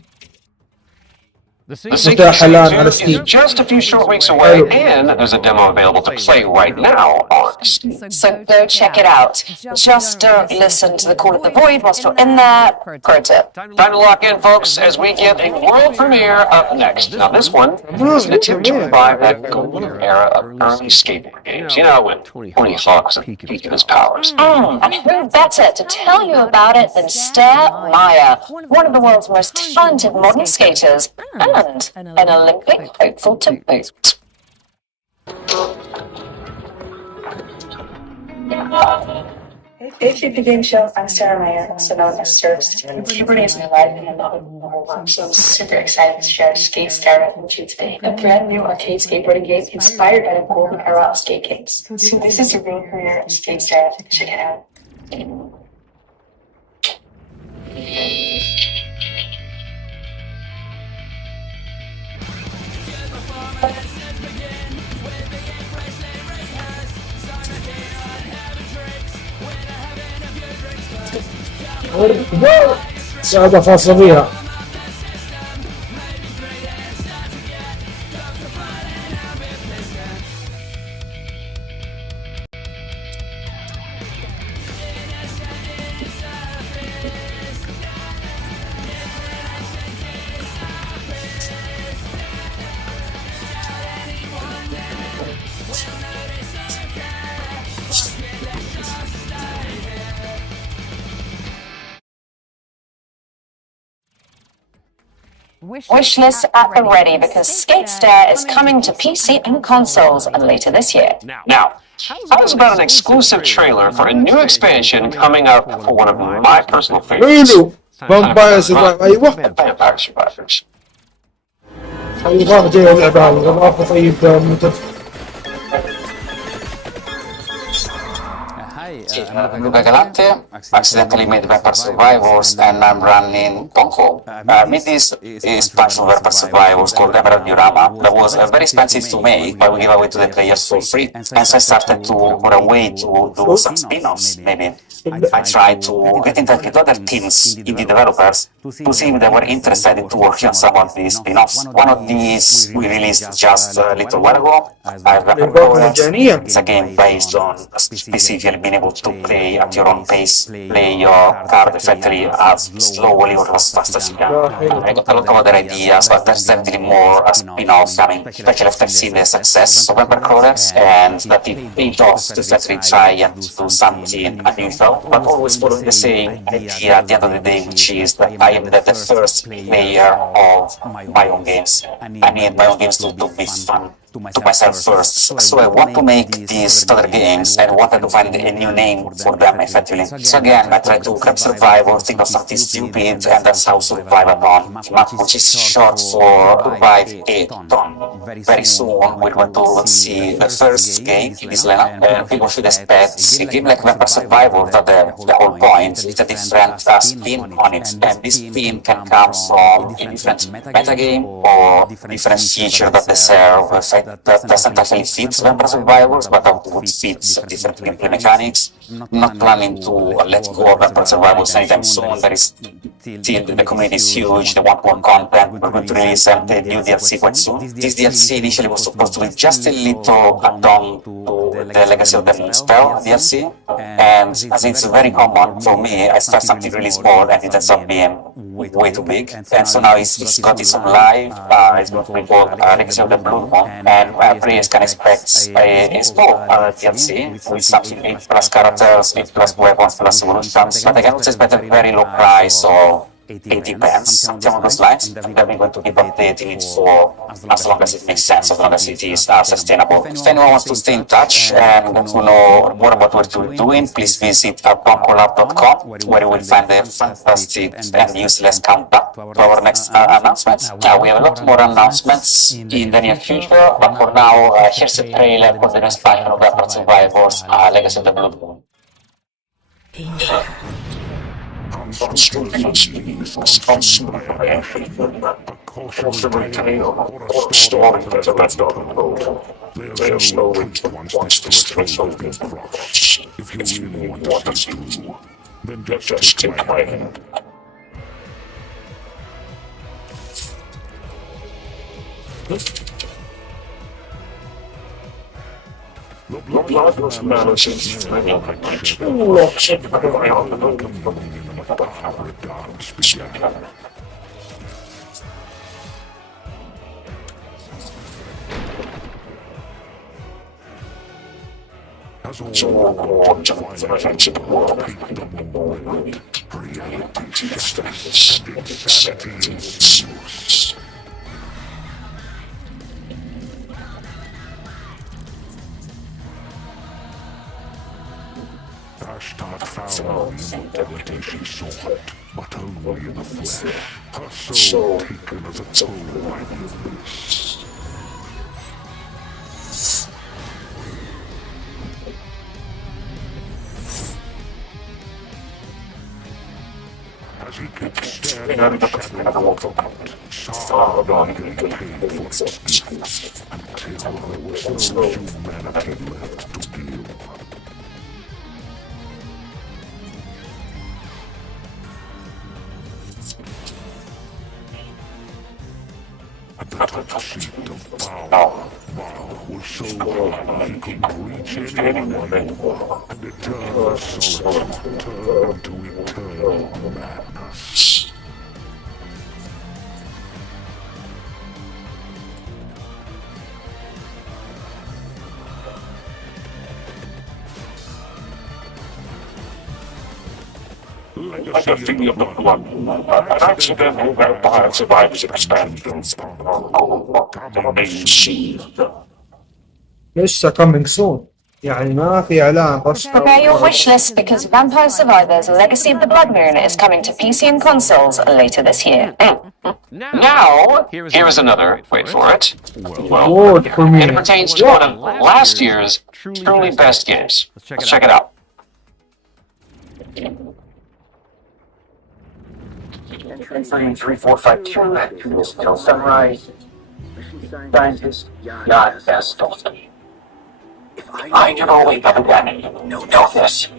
The متاح الآن على is ستيم. just a few short weeks away, and there's a demo available to play right now on Steam. So go check it out. Just don't listen to the call of the void whilst you're in there. Pro tip. Time to lock in, folks, as we get a world premiere up next. Now, this one is an attempt to revive that golden era of early skateboard games. You know, when Tony Hawk was at the peak of his powers. And who better to tell you about it than Stair Meyer, one of the world's most talented modern skaters and an Olympic hopeful to boot. Hey, Creepy Game Show. I'm Sarah Meyer, also known as Surst. Puberty is my life and I love it the whole world, so I'm super excited to share Skate Star with you today. A brand new arcade skateboarding game inspired by the golden era of skate games. So this is your real career of Skate Star. Check it out. صعوبة خاصة بها. Wishlists at the ready because Skate Stair is coming to PC and consoles later this year. Now, how was about an exclusive trailer for a new expansion coming up for one of my personal favorites? حلو. Vampire Survivors. أيوة. Vampire Survivors. أيوة جاي اللعبة هذه. غرفة طيب I'm Luca Galante, accidentally made Vampire Survivors, and I'm running Ponko. This is Passion Vampire Survivors called Emerald Diorama that was very expensive to make, but we give away to the players for free. And so I started to run away to do some spin-offs, maybe. I tried to get in touch with other teams, indie developers, to see if they were interested in working on some of these spin-offs. One of these we released just a little while ago. It's a game based on specifically being able to play at your own pace, play your card effectively as slowly or as fast as you can. I got a lot of other ideas, but there's definitely more spin-offs coming, especially after seeing the success of Vampire Crawlers, and that it paid off to actually try and do something unusual, but always following the same idea at the end of the day, which is that I am the first player of my own games. I need my own games to be fun to myself first. So I want to make these other games and wanted to find a new name for them effectively. So again, I tried to grab Survivor, think of something stupid, and that's how Survive-a-thon, which is short for Survive-a-thon. Very soon we're going to see the first game in this lineup, and people should expect a game like Vampire Survivor that the whole point is a different spin on it, and this spin can come from a different metagame or different feature that they serve that doesn't actually fit Vampire Survivors, but that would fit different gameplay mechanics. Not planning to let go of Vampire Survivors anytime soon. There is still, the community is huge, they want more content. We're going to release the new DLC quite soon. This DLC initially was supposed to be just a little add-on to the Legacy of the Moonspell DLC, and as it's very common for me, I start something really small and it ends up being way too big, and so now it's got its own live, it's going to be called Legacy of the Blood Moon, and players can expect a small DLC with something 8 plus characters, 8 plus weapons, plus evolutions, but again, it's at a very low price, so it depends, something on those lines, and then we're going to keep updating it for as long as it makes sense, as long as it is sustainable. If anyone wants to stay in touch and want to know more about what we're doing, please visit ponkolab.com, where you will find a fantastic and useless countdown to our next announcements. We have a lot more announcements in the near future, but for now, here's a trailer for the next expansion of Vampire Survivors, Legacy of the Blood Moon. There's no way to once the threshold is crossed. If you really want to do, then just take my hand. The bloodless malice thrilling lots of so on to the events of the world, reality stands. Ashtod found the immortality she sought, but only in the flesh. Her soul taken as a toll by the abyss. As he kept staring at the shadow of the court, Sargon paid for its deeds, until there was no humanity left to give. At the top seat of power, Baal was so high he could reach anyone anymore, and eternal solitude turned to eternal madness. Legacy of the Blood, an accidental vampire survivors expansion on the main scene. لسه coming soon. يعني ما في إعلان بس. Prepare your wish list because Vampire Survivors Legacy of the Blood Moon is coming to PC and consoles later this year. Now, here is another, wait for it, Award for me. it pertains to one of last year's truly best games. Let's check it out. Entry 3452, Mistletoe Sunrise, Scientist, Yad Vestalski. If I never wake up again, know this.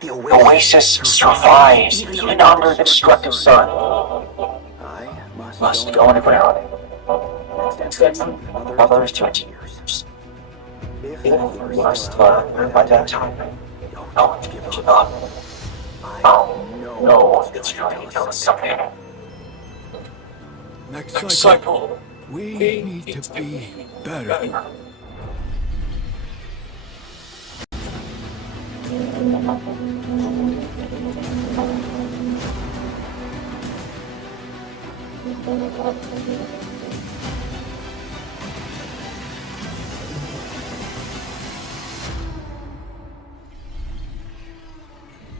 The Oasis survives even under the destructive sun. Must go underground. Extend others to tears. If you must learn by that time, don't give up. No, it's trying to kill us something. Next cycle, we need to be better.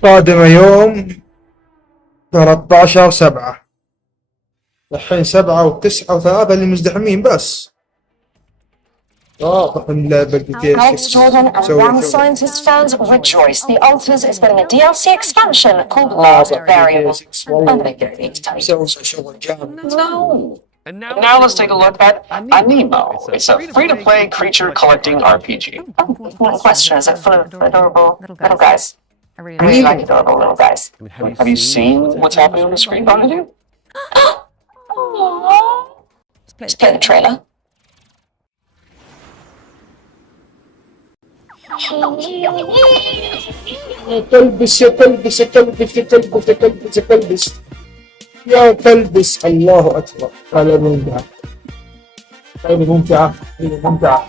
قادمة يوم 13/7. الحين 7 و9 و3 اللي مزدحمين بس. واضح ان اللعبة Alex Jordan and Young Scientist fans rejoice. The Alters is getting a DLC expansion called Last Variable. I'm gonna get these types. شغل جامد. No. And now let's take a look at Anemo. It's a free-to-play creature collecting RPG. One question, is it full of adorable little guys? I really like adorable little guys. Have you seen what's happening on the screen behind you? Let's play the trailer. كلبس يا كلبس يا كلبس يا كلبس يا كلبس يا كلبس يا كلبس. الله أكبر. هذا ممتعة. هذا ممتعة. هذا ممتعة.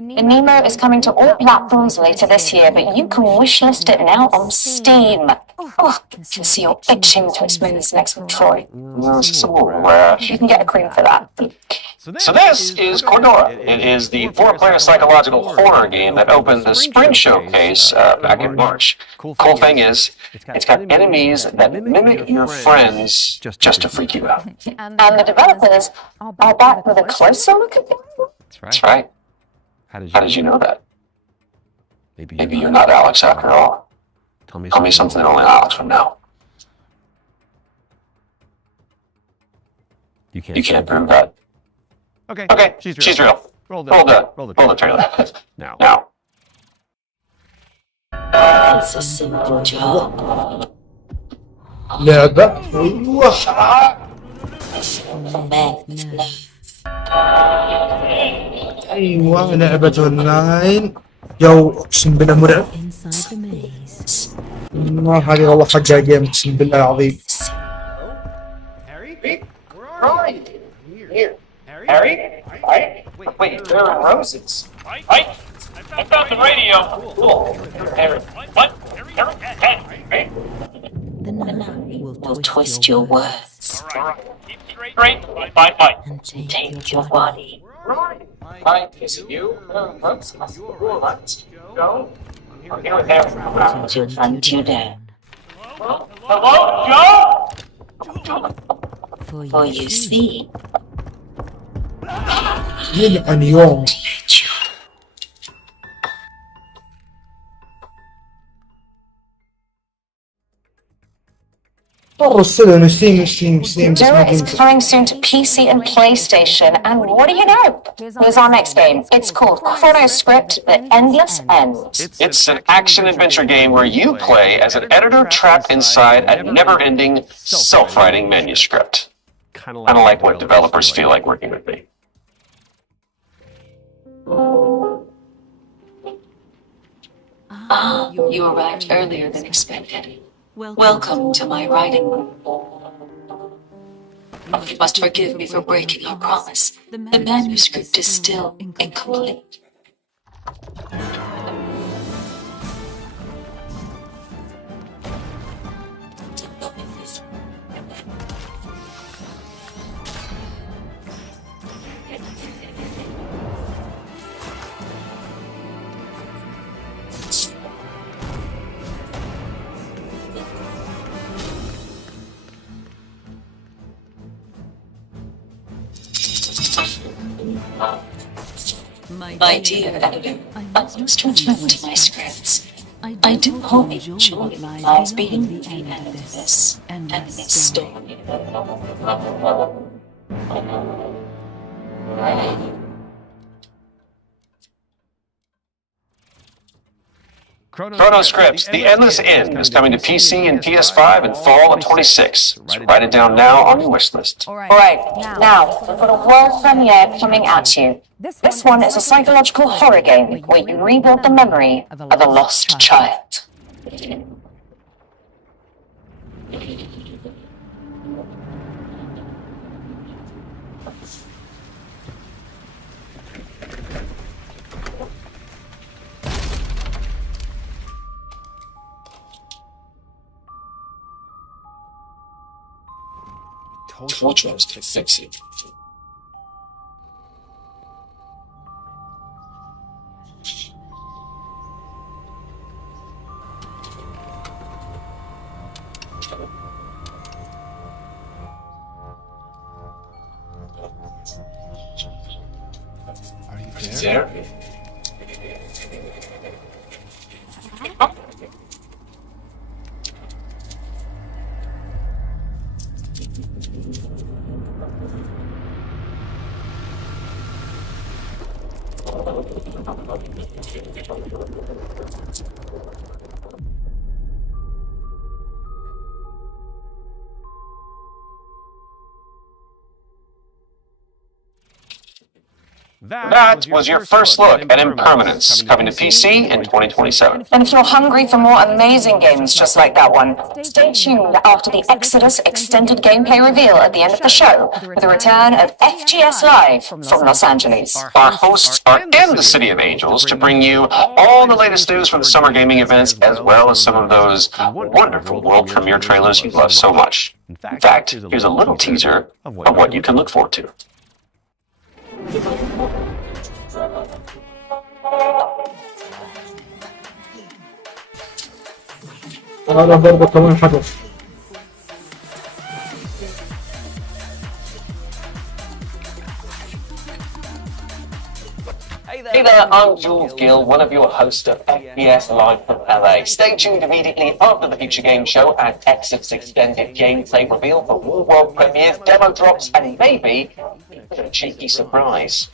Nemo is coming to all platforms later this year, but you can wishlist it now on Steam. Oh, I can see you're itching to explain this next one, Troy. You can get a cream for that. So this is Cordora. It is the 4-player psychological horror game that opened the Spring Showcase back in March. Cool thing is, it's got enemies that mimic your friends just to freak you out. And the developers are back with a closer look at them. That's right. How did you know that? Maybe you're not Alex after all. Tell me something only Alex would know. You can't prove that. Okay, she's real. Roll the trailer. Now. It's a simple job. لعبة ايوه ايوه لعبة اونلاين جو اقسم بالله مرعب ما هذه والله حقها جيم اقسم بالله العظيم. Harry? Wait, there are roses. I found the radio. Cool. Harry. What? Harry? The night will twist your words. Keep straight. Bye. And take your body. Hi, is it you? Roses? Go. I'm here with Harry. To hunt you down. Hello, Joe? For you see. يلعن يوم Cordora is coming soon to PC and PlayStation, and what do you know? Here's our next game. It's called Chronoscript: The Endless End. It's an action-adventure game where you play as an editor trapped inside a never-ending, self-writing manuscript. Kind of like what developers feel like working with me. Ah, you arrived earlier than expected. Welcome to my writing room. You must forgive me for breaking our promise. The manuscript is still incomplete. My dear editor, I must return to my scripts. I do hope you enjoy lies being the end of this story. Chronoscript: The Endless End is coming to PC and PS5 in fall of 26. So write it down now on your wish list. All right, now for the world premiere coming at you. This one is a psychological horror game where you rebuild the memory of a lost child. Told you I was gonna fix it. Are you There? That was your first look at Impermanence, coming to PC in 2027. And if you're hungry for more amazing games just like that one, stay tuned after the Exodus extended gameplay reveal at the end of the show with the return of FGS Live from Los Angeles. Our hosts are in the City of Angels to bring you all the latest news from the summer gaming events, as well as some of those wonderful world premiere trailers you love so much. In fact, here's a little teaser of what you can look forward to. هذا برضه كمان حدث. Hey there, I'm Jules Gill, one of your hosts of FPS Live from LA. Stay tuned immediately after the Future Game Show and Exodus extended gameplay reveal for all world premieres, demo drops, and maybe a cheeky surprise.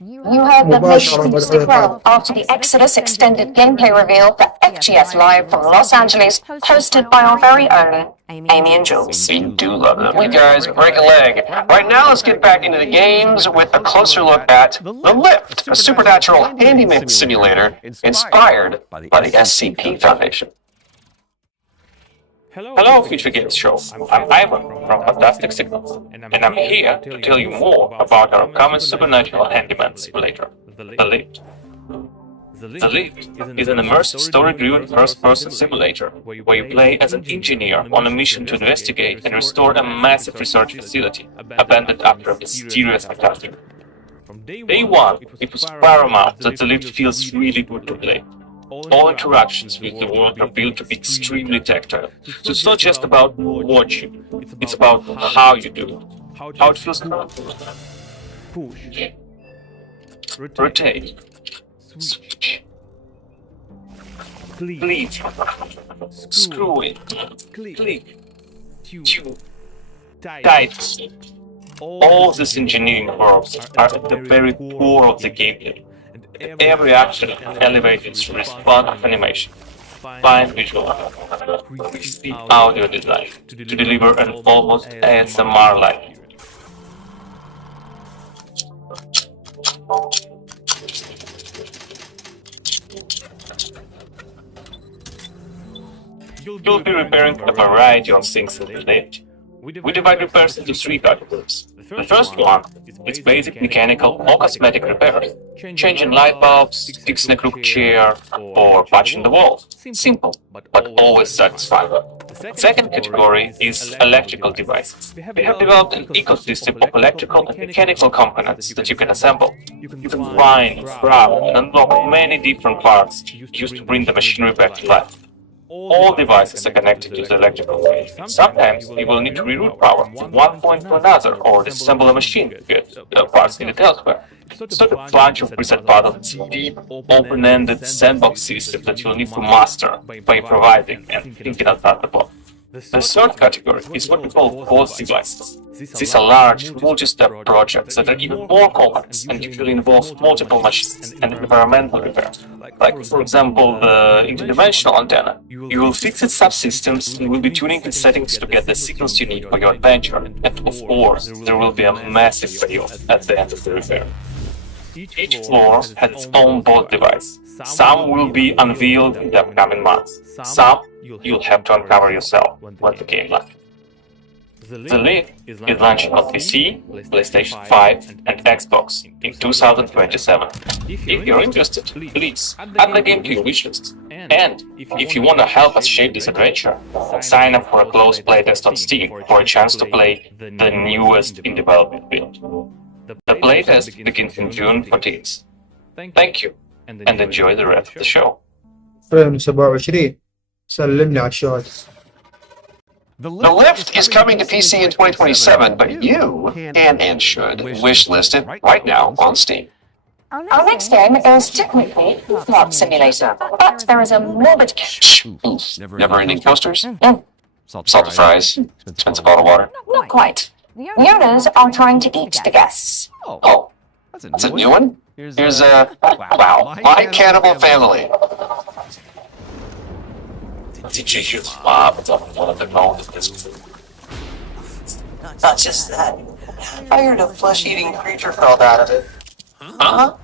You heard the mission sequel after the Exodus extended gameplay reveal for FGS Live from Los Angeles, hosted by our very own Amy and Jules. We do love them. Hey guys, break a leg. Right now, let's get back into the games with a closer look at The Lift, a supernatural handyman simulator inspired by the SCP Foundation. Hello, Future Games Show. I'm Ivan from Fantastic Signals, and I'm here to tell you more about our upcoming supernatural handyman simulator, The Lift. The Lift is an immersive story-driven first-person simulator where you play as an engineer on a mission to investigate and restore a massive research facility abandoned after a mysterious catastrophe. From day one, it was paramount that The Lift feels really good to play. All interactions with the world are built to be extremely tactile. So it's not just about what you do, it's about how you do it, how it feels good. Push. Rotate. Switch. Click. Screw in. Click. Tune. Tight. All these engineering verbs are at the very core of the gameplay. Every action elevated through responsive animation, fine visual, crispy audio design to deliver an almost ASMR-like view. You'll be repairing a variety of things in the Lift. We divide repairs into three categories. The first one is basic mechanical or cosmetic repairs, changing light bulbs, fixing a crooked chair, or patching the walls. Simple, but always satisfying. The second category is electrical devices. We have developed an ecosystem of electrical and mechanical components that you can assemble. You can find, grab, and unlock many different parts used to bring the machinery back to life. All devices are connected to the electrical grid. Sometimes you will need to reroute power from one point to another or disassemble a machine to get parts needed elsewhere. It's not a bunch of preset puzzles, it's a deep, open-ended sandbox system that you'll need to master by improvising and thinking outside the box. The third category is what we call POS devices. These are large, multi-step projects that are even more complex and usually involve multiple machines and environmental repairs. Like, for example, the interdimensional antenna. You will fix its subsystems and will be tuning its settings to get the signals you need for your adventure. And of course, there will be a massive payoff at the end of the repair. Each floor has its own boss device. Some will be unveiled in the upcoming months. Some you'll have to uncover yourself when the game launches. The Lift is launching on PC, PlayStation 5 and Xbox in 2027. If you're interested, please add the game to your wishlist. And if you want to help us shape this adventure, sign up for a closed playtest on Steam for a chance to play the newest in development build. The playtest begins in June 14th. Thank you, and enjoy the rest of the show. 2027 سلمني على الشغل. The Lift is coming to PC in 2027, but you can and should wishlist it right now on Steam. Our next game is technically Plot Simulator, but there is a morbid catch. Never-ending coasters? Salted fries? Expensive bottled water? Not quite. The owners are trying to eat the guests. Oh, that's a new one? Here's a... Wow, My Cannibal Family. Did you hear Bob on one of the moans? Not just that, I heard a flesh-eating creature crawled out of it. Huh?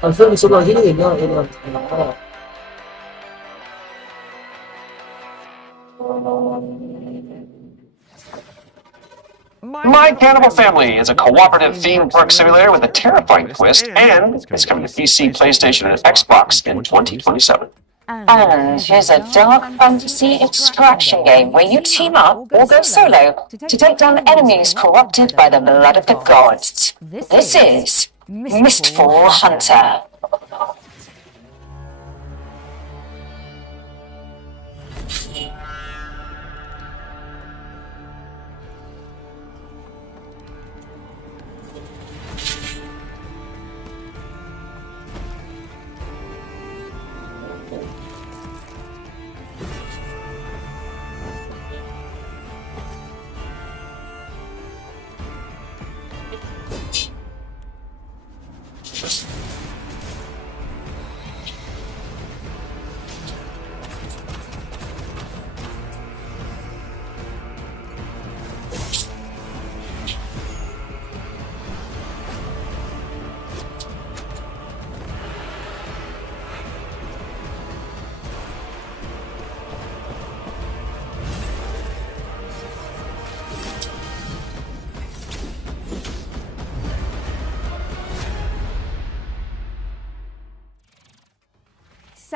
Alfredo, mi sono lì, no. My Cannibal Family is a cooperative theme park simulator with a terrifying twist, and it's coming to PC, PlayStation, and Xbox in 2027. And here's a dark fantasy extraction game where you team up or go solo to take down enemies corrupted by the blood of the gods. This is Mistfall Hunter.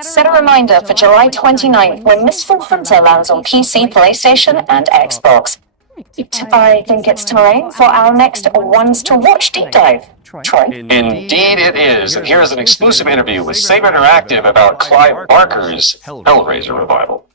Set a reminder for July 29th when Mistfall Hunter lands on PC, PlayStation, and Xbox. I think it's time for our next Ones to Watch deep dive. Troy? Indeed it is, and here's an exclusive interview with Saber Interactive about Clive Barker's Hellraiser revival.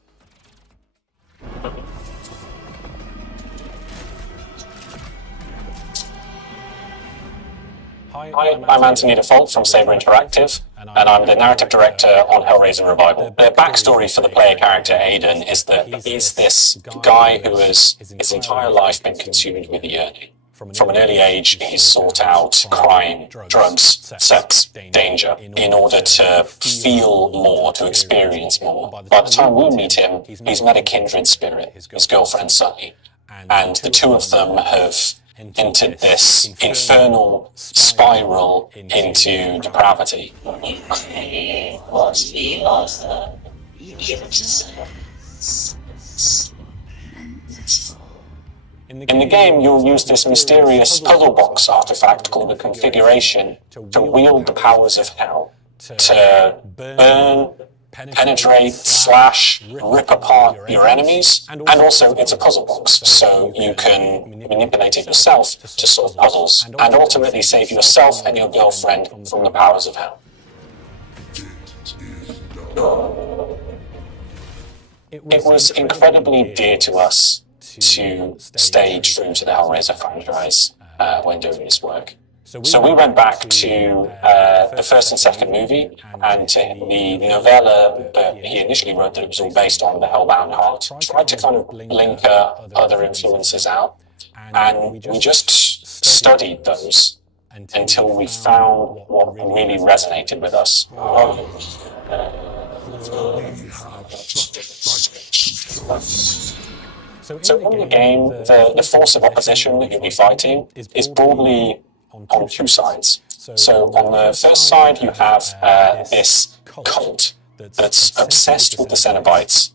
Hi, I'm Anthony Default from Saber Interactive, and I'm the narrative director on Hellraiser Revival. The backstory for the player character Aiden is that he's this guy who has his entire life been consumed with yearning. From an early age, he's sought out crime, drugs, sex, danger, in order to feel more, to experience more. By the time we meet him, he's met a kindred spirit, his girlfriend Sunny, and the two of them have entered this infernal spiral into depravity. In the game, you'll use this mysterious puzzle box artifact called a configuration to wield the powers of hell, to burn, penetrate, slash, rip apart your enemies, and also it's a puzzle box, so you can manipulate it yourself to solve puzzles, and ultimately save yourself and your girlfriend from the powers of hell. It was incredibly dear to us to stay true to the Hellraiser franchise when doing this work. So we went back to the first and second movie and to the novella that he initially wrote that it was all based on, The Hellbound Heart. Tried to kind of link other influences out, and we just studied those until we found what really resonated with us. So in the game, the force of opposition that you'll be fighting is broadly on two sides. So on the first side, you have this cult that's obsessed with the Cenobites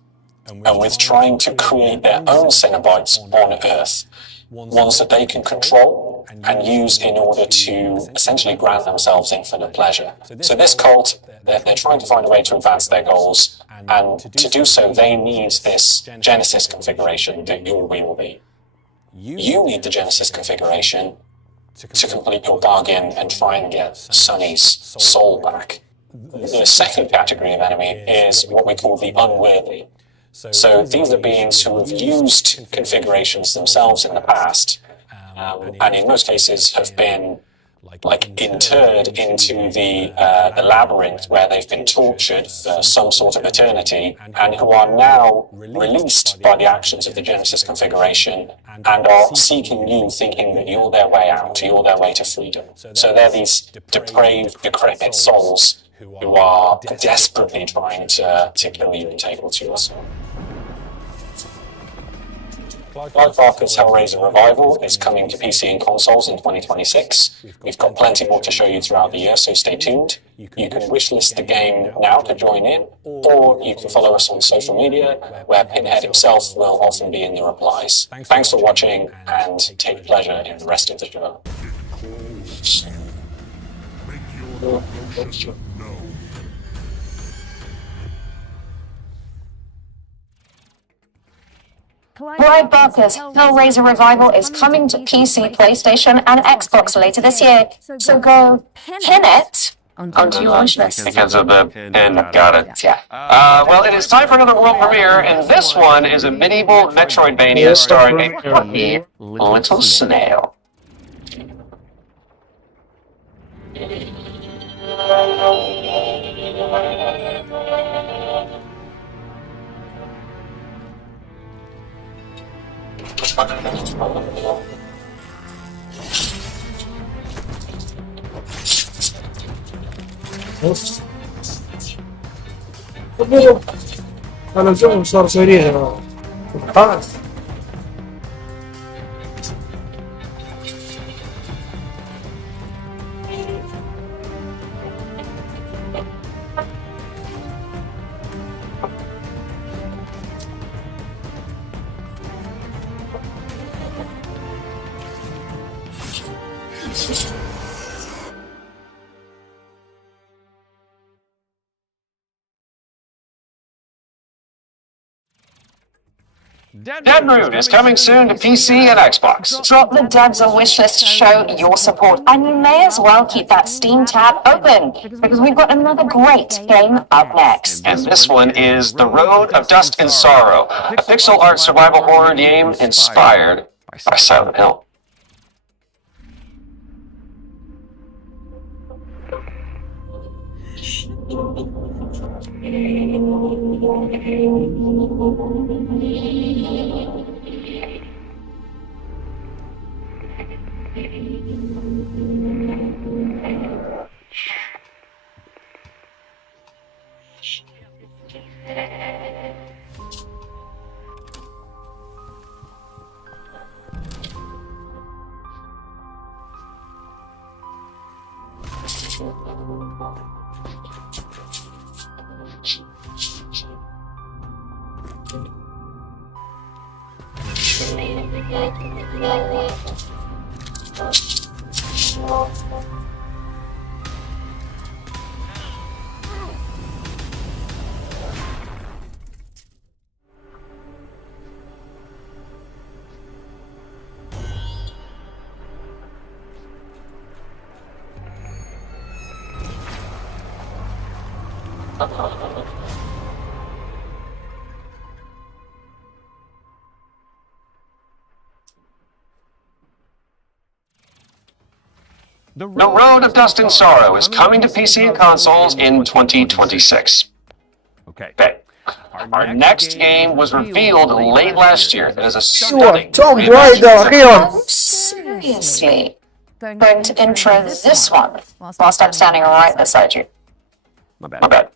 and with trying to create their own Cenobites on Earth, ones that they can control and use in order to essentially grant themselves infinite pleasure. So this cult, they're trying to find a way to advance their goals, and to do so, they need this Genesis configuration that you will be. You need the Genesis configuration to complete your bargain and try and get Sonny's soul back. The second category of enemy is what we call the unworthy. So these are beings who have used configurations themselves in the past, and in most cases have been interred into the labyrinth where they've been tortured for some sort of eternity, and who are now released by the actions of the Genesis configuration and are seeking you, thinking that you're their way out, you're their way to freedom. So they're these depraved, decrepit souls who are desperately trying to kill you and take what's yours. Clive Barker's Hellraiser Revival is coming to PC and consoles in 2026. We've got plenty more to show you throughout the year, so stay tuned. You can wishlist the game now to join in, or you can follow us on social media, where Pinhead himself will often be in the replies. Thanks for watching, and take pleasure in the rest of the show. Clive Barker's Hellraiser Revival is coming to PC, PlayStation, and Xbox later this year. So go pin it onto your wish list. Because of the pin, got it. Yeah. Well, it is time for another world premiere, and this one is a medieval Metroidvania starring a quirky little snail. انا الجو صار سريع خلاص. Deadroot is coming soon to PC and Xbox. Drop the dubs on wishlist to show your support, and you may as well keep that Steam tab open, because we've got another great game up next. And this one is The Road of Dust and Sorrow, a pixel art survival horror game inspired by Silent Hill. The Road of Dust and Sorrow is coming to PC and consoles in 2026. Okay. Our next game was revealed late last year. It is a stunning Tomb Raider أخيرا. Seriously? Going to intro this one whilst I'm standing right beside you. My bad.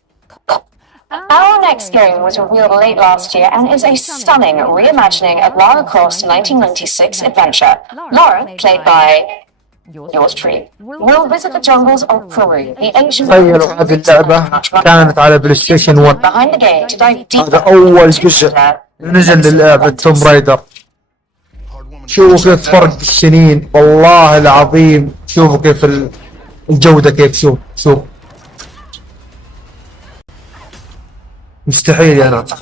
Our next game was revealed late last year and is a stunning reimagining of Lara Croft's 1996 adventure. Lara, played by Yours truly. We'll visit the jungles of Peru, the ancient تخيلوا هذه اللعبة كانت على بلاي ستيشن 1. behind the game to dive deeper. هذا أول جزء نزل للعبة توم رايدر. شوفوا كيف فرق السنين، والله العظيم. شوفوا كيف الجودة، كيف شوف مستحيل يا ناس.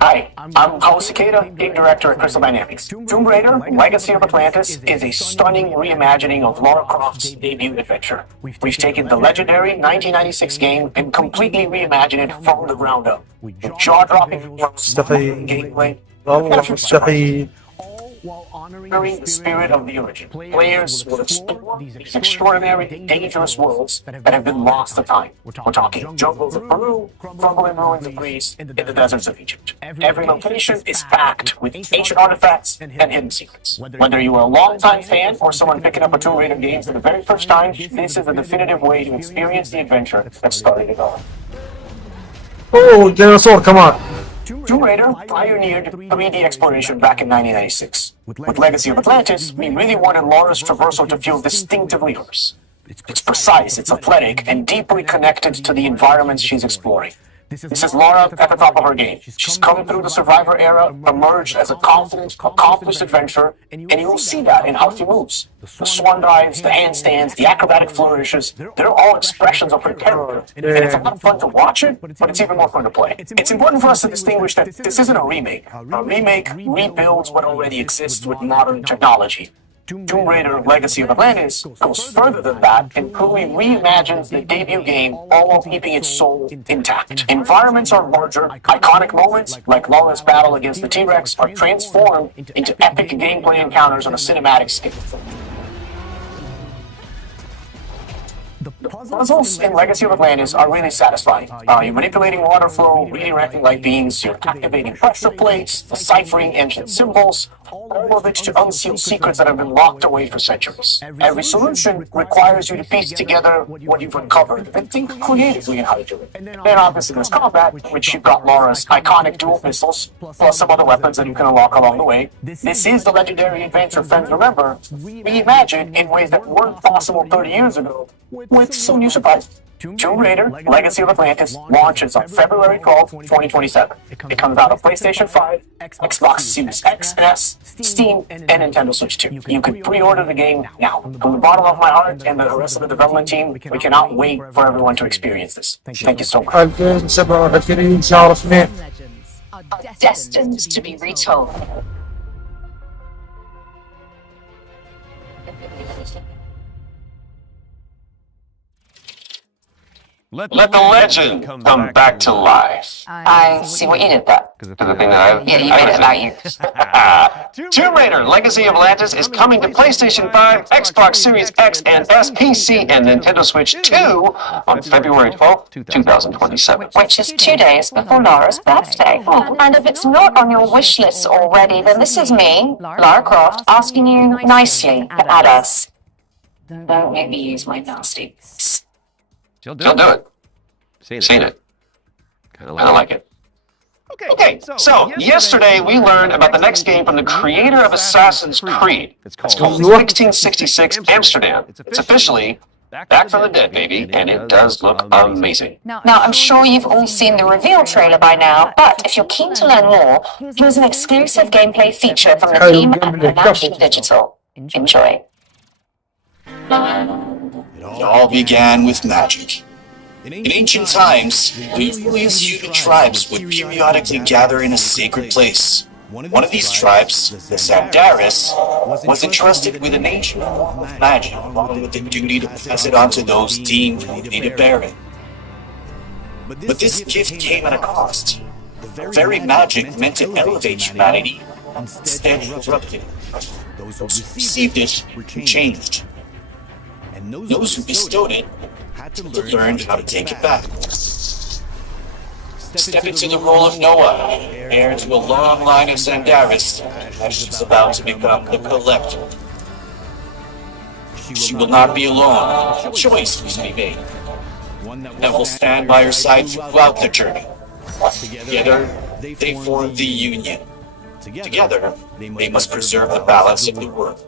Hi, I'm Carlos Cicada, game director at Crystal Dynamics. Tomb Raider: Legacy of Atlantis is a stunning reimagining of Lara Croft's debut adventure. We've taken the legendary 1996 game and completely reimagined it from the ground up. Jaw-dropping gameplay, والله مستحيل. honoring the spirit of the original. Players will explore these extraordinary, dangerous worlds that have been lost to time. We're talking jungles of Peru, crumbling ruins of Greece, and the deserts of Egypt. Every location is packed with ancient artifacts and hidden secrets. Whether you are a longtime fan or someone picking up a Tomb Raider game for the very first time, this is a definitive way to experience the adventure that started it all. اوه ديناصور كمان. Tomb Raider pioneered 3D exploration back in 1996. With Legacy of Atlantis, we really wanted Lara's traversal to feel distinctively hers. It's precise, it's athletic, and deeply connected to the environments she's exploring. This is Lara at the top of her game. She's come through the Survivor era, emerged as a confident, accomplished adventurer, and you will see that in how she moves. The swan dives, the handstands, the acrobatic flourishes, they're all expressions of her character. And it's a lot of fun to watch it, but it's even more fun to play. It's important for us to distinguish that this isn't a remake. A remake rebuilds what already exists with modern technology. Tomb Raider: Legacy of Atlantis goes further than that and truly reimagines the debut game, all while keeping its soul intact. Environments are larger, iconic moments like Lara's battle against the T-Rex are transformed into epic gameplay encounters on a cinematic scale. The puzzles in Legacy of Atlantis are really satisfying. You're manipulating water flow, redirecting light beams, you're activating pressure plates, deciphering ancient symbols, all of it to unseal secrets that have been locked away for centuries. Every solution requires you to piece together what you've uncovered and think creatively in how to do it. Then obviously there's combat, which you've got Lara's iconic dual pistols, plus some other weapons that you can unlock along the way. This is the legendary adventure fans remember, reimagined in ways that weren't possible 30 years ago, with some new surprises. Tomb Raider: Legacy of Atlantis launches on February 12, 2027. It comes out on PlayStation 5, Xbox Series X and S, Steam, and Nintendo Switch 2. You can pre-order the game now. From the bottom of my heart and the rest of the development team, we cannot wait for everyone to experience this. Thank you so much. 2027 شهر 2. destined to be retold. Let the legend come back to life. I see what you did there. The thing that Yeah, you made it about you. Tomb Raider: Legacy of Atlantis is coming to PlayStation 5, Xbox Series X and S, PC, and Nintendo Switch 2 on February 12th, 2027. Which is 2 days before Lara's birthday. Oh, and if it's not on your wish list already, then this is me, Lara Croft, asking you nicely to add us. Don't make me use my nasty. She'll do it. Seen it. Kind of like it. Okay, so yesterday we learned about the next game from the creator of Assassin's Creed. It's called 1666 Amsterdam. It's officially Back from the Dead, baby, and it does look amazing. Now, I'm sure you've all seen the reveal trailer by now, but if you're keen to learn more, here's an exclusive gamelay feature from the team at Action Digital. Enjoy. It all began with magic. In ancient times, various human tribes would periodically gather in a sacred place. One of these tribes, the Sandaris, was entrusted with an ancient form of magic, along with the duty to pass it on to those deemed worthy to bear it. But this gift came at a cost. The very magic meant to elevate humanity instead corrupted it. Those who received it were changed. Those who bestowed it had to learn how to take it back. Step into the role of Noah, heir to a long line of Sandaris, as she's about to become the Collector. She will not be alone. A choice must be made. That will stand by her side throughout the journey. Together, they form the Union. Together, they must preserve the balance of the world.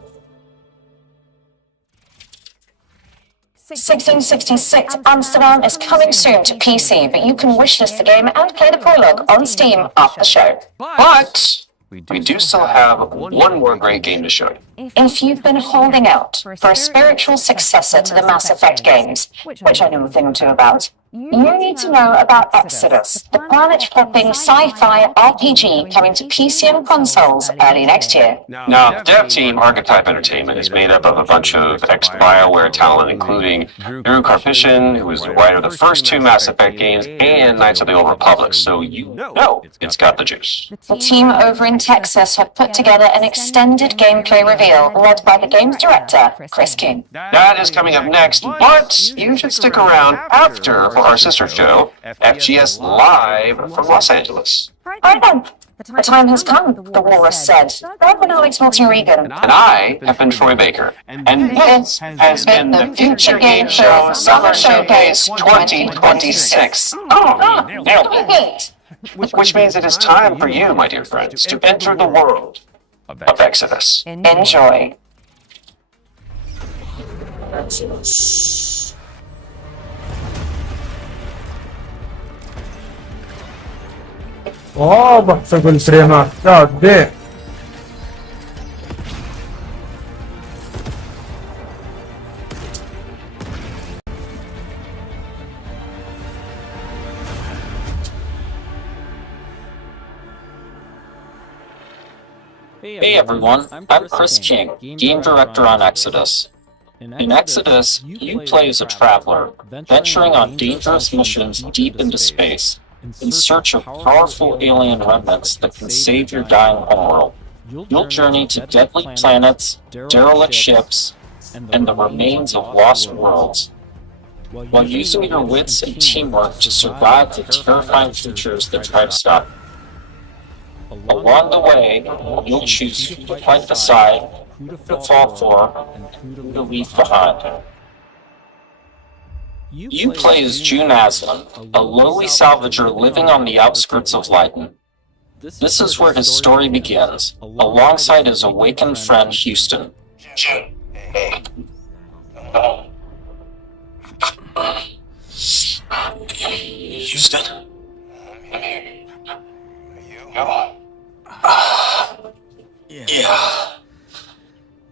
1666 Amsterdam is coming soon to PC, but you can wishlist the game and play the prologue on Steam after the show. But we do still have one more great game to show you. If you've been holding out for a spiritual successor to the Mass Effect games, which I know a thing or two about, you need to know about Exodus, the planet-flipping sci-fi RPG coming to PC and consoles early next year. Now, the dev team, Archetype Entertainment, is made up of a bunch of ex-BioWare talent, including Drew Karpyshyn, who was the writer of the first two Mass Effect games, and Knights of the Old Republic, so you know it's got the juice. The team over in Texas have put together an extended gameplay reveal led by the game's director, Chris King. That is coming up next, but you should stick around after for our sister show, FGS Live from Los Angeles. Right then. The time has come, the walrus said. I've been Alex Milton-Regan. And I have been Troy Baker. And this has been the Future Game Show Summer Showcase 2026. Oh, nailed it. Which means it is time for you, my dear friends, to enter the world of Exodus. Enjoy. اوه بحسب الفريمات God damn. Hey everyone, I'm Chris King, Game Director on Exodus. In Exodus, you play as a traveler, venturing on dangerous missions deep into space, in search of powerful alien remnants that can save your dying homeworld. You'll journey to deadly planets, derelict ships, and the remains of lost worlds, while using your wits and teamwork to survive the terrifying creatures that try to stop you. Along the way, you'll choose who to fight beside, who to fall for, and who to leave behind. You play as June Aslan, a lowly salvager living on the outskirts of Leyden. This is where his story begins, alongside his awakened friend Houston. June, hey. Houston? I'm here. Are you?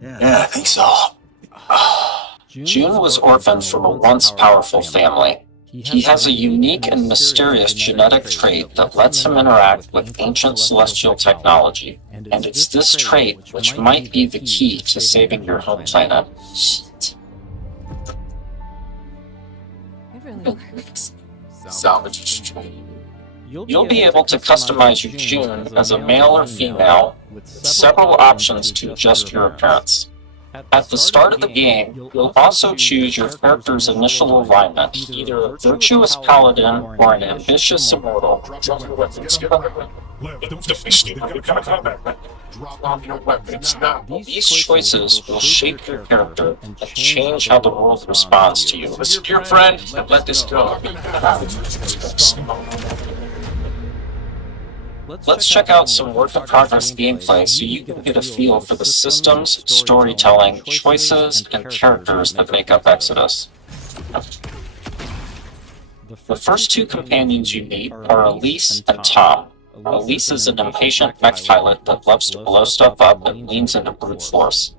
Yeah, I think so. June was orphaned from a once powerful family. He has a unique and mysterious genetic trait that lets him interact with ancient celestial technology, and it's this trait which might be the key to saving your home planet. Salvage. You'll be able to customize your June as a male or female, with several options to adjust your appearance. At the start of the game, you'll also choose your character's initial alignment, either a virtuous paladin or an ambitious immortal. Drop your weapons now. These choices will shape your character and change how the world responds to you. Listen to your friend and let this go. Let's check out some work-in-progress gameplay so you can get a feel for the systems, storytelling, choices, and characters that make up Exodus. The first two companions you meet are Elise and Tom. Elise is an impatient mech pilot that loves to blow stuff up and leans into brute force.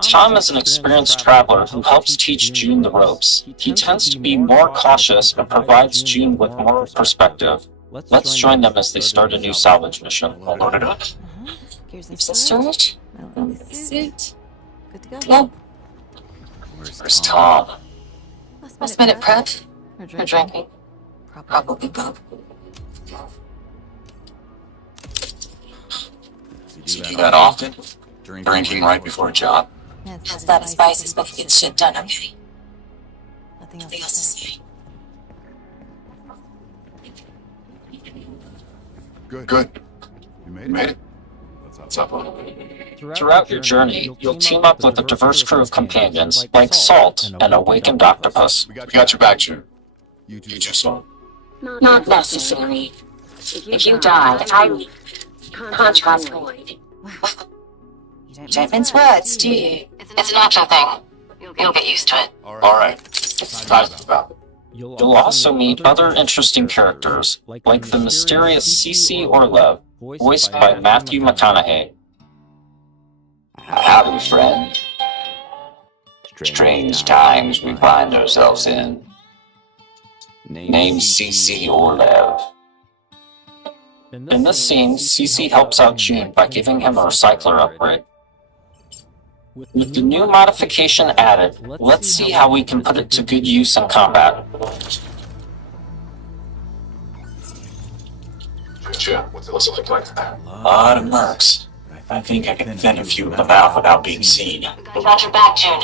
Tom is an experienced traveler who helps teach June the ropes. He tends to be more cautious and provides June with more perspective. Let's join them as they start a new salvage mission. I'll load it up. Here's the storage. Suit. Good to go. Where's Tom? Last minute prep. Or drinking. Probably both. Do you do that often? Drinking right before a job? That's not as vices, but get shit done, okay? Nothing else to say. Good. You made it? What's up? Throughout your journey, you'll team up with a diverse crew of companions like Salt and Awakened Octopus. We got your back, June. You too, Salt. Not necessary. If you die, I leave. Contrast void. You don't mince words, do you? It's an optional thing. You'll get used to it. Alright, time about it. You'll also meet other interesting characters, like the mysterious CC Orlev, voiced by Matthew McConaughey. Howdy, friend. Strange times we find ourselves in. Named CC Orlev. In this scene, CC helps out June by giving him a recycler upgrade. With the new modification added, let's see how we can put it to good use in combat. What's it like? A lot of mercs. I think I can thin a few of them out without being seen. We got your back, June.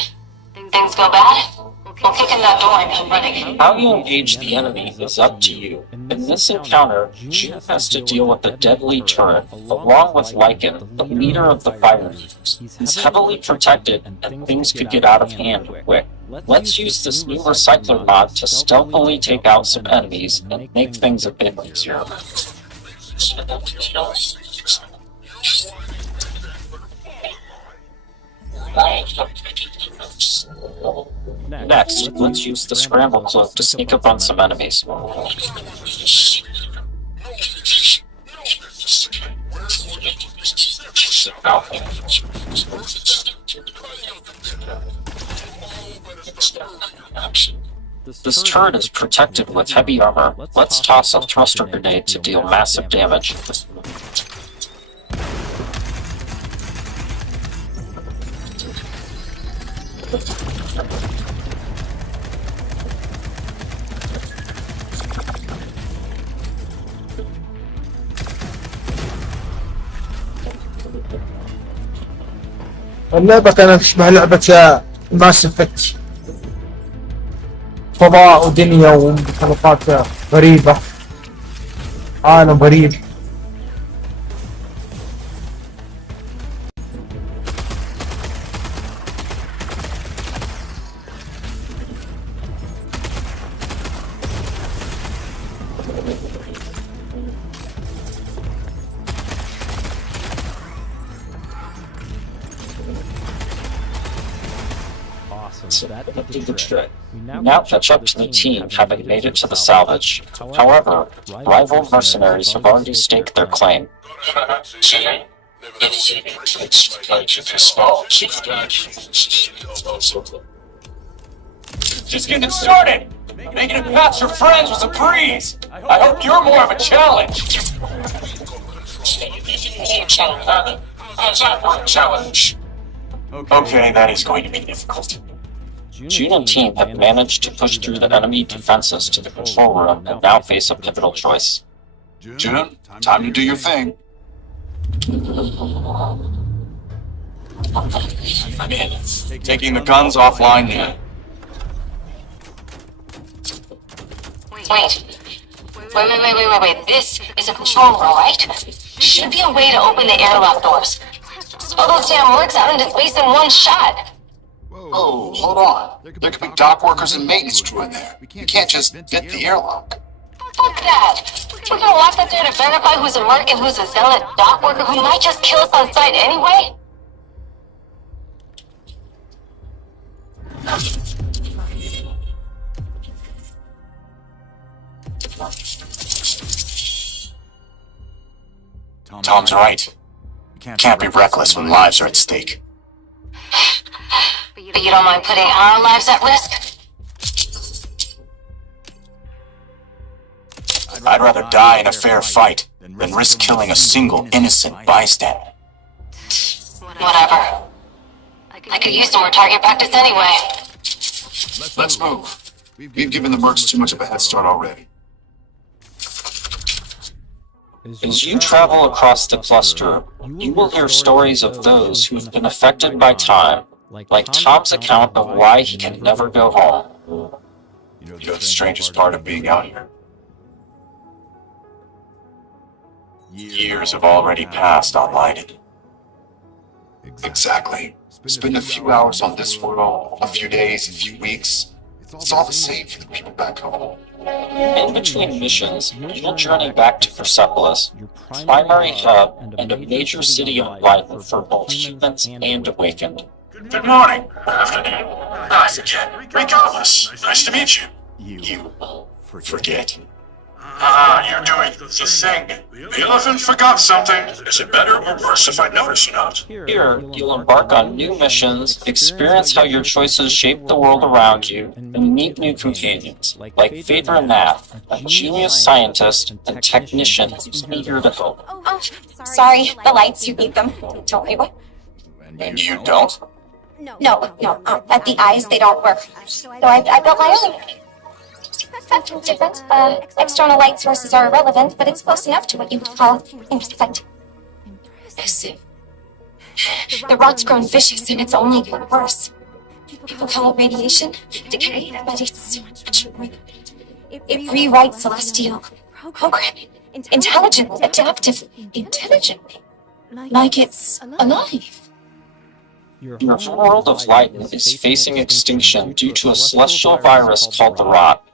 Things go bad? We'll kick in that door and come running. How you engage the enemy is up to you. In this encounter, June has to deal with a deadly turret, along with Lycan, the leader of the fire eaters. He's heavily protected, and things could get out of hand quick. Let's use this new recycler mod to stealthily take out some enemies and make things a bit easier. Next, let's use the scramble cloak to sneak up on some enemies. This turret is protected with heavy armor. Let's toss a thruster grenade to deal massive damage. اللعبة كانت تشبه لعبة ماس افكت، فضاء ودنيا ومخلوقات غريبة، عالم غريب. That did the trick. We now catch up to the team, having made it to the salvage. However, rival mercenaries have already staked their claim. Just getting started! Making it past your friends was a breeze! I hope you're more of a challenge! Okay, that is going to be difficult. June and team have managed to push through the enemy defenses to the control room and now face a pivotal choice. June, time to do your thing. I'm in. Taking the guns offline now. Wait. This is a control room, right? Should be a way to open the airlock doors. All those damn mercs out into space in one shot. Oh, hold on. There could be dock workers and maintenance crew in there. You can't just fit the airlock. Fuck that. We're gonna lock that there to verify who's a merc and who's a zealot dock worker who might just kill us on sight anyway? Tom's right. Can't be reckless when lives are at stake. But you don't mind putting our lives at risk? I'd rather die in a fair fight than risk killing a single innocent bystander. Whatever. I could use some more target practice anyway. Let's move. We've given the mercs too much of a head start already. As you travel across the cluster, you will hear stories of those who have been affected by time, like Tom's account of why he can never go home. You know the strangest part of being out here? Years have already passed on Leiden. Exactly. Spend a few hours on this world, a few days, a few weeks. It's all the same for the people back home. In between missions, you'll journey back to Persepolis, primary hub and a major city of Leiden for both humans and Awakened. Good morning. Good afternoon. I forget. Regardless, nice to meet you. You forget. You're doing the thing. The elephant forgot something. Is it better or worse if I notice or not? Here, you'll embark on new missions, experience how your choices shape the world around you, and meet new companions, like Phaedra Nath, a genius scientist and technician who's eager to help. Oh, sorry, the lights, you need them. Don't we? And you don't? No, but the eyes, they don't work. So I built my own. That's different. External light sources are irrelevant, but it's close enough to what you would call imperfect. Impressive. The rot's grown vicious, and it's only getting worse. People call it radiation, decay, but it's so much more than that. It rewrites celestial programming. Intelligent, adaptive, intelligent. Like it's alive. Your world of light is facing extinction due to a celestial virus called the Rot.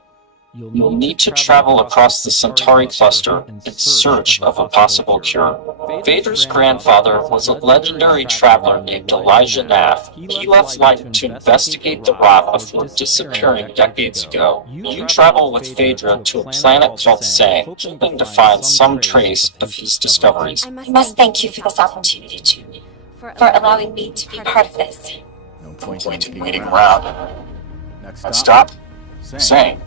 You'll need to travel across the Centauri cluster in search of a possible cure. Phaedra's grandfather was a legendary traveler named Elijah Nath. He left light to investigate the Rot before disappearing decades ago. You travel with Phaedra to a planet called Sang, hoping to find some trace of his discoveries. I must thank you for this opportunity, Junie, for allowing me to be part of this. No point in waiting around. Next stop, Sang.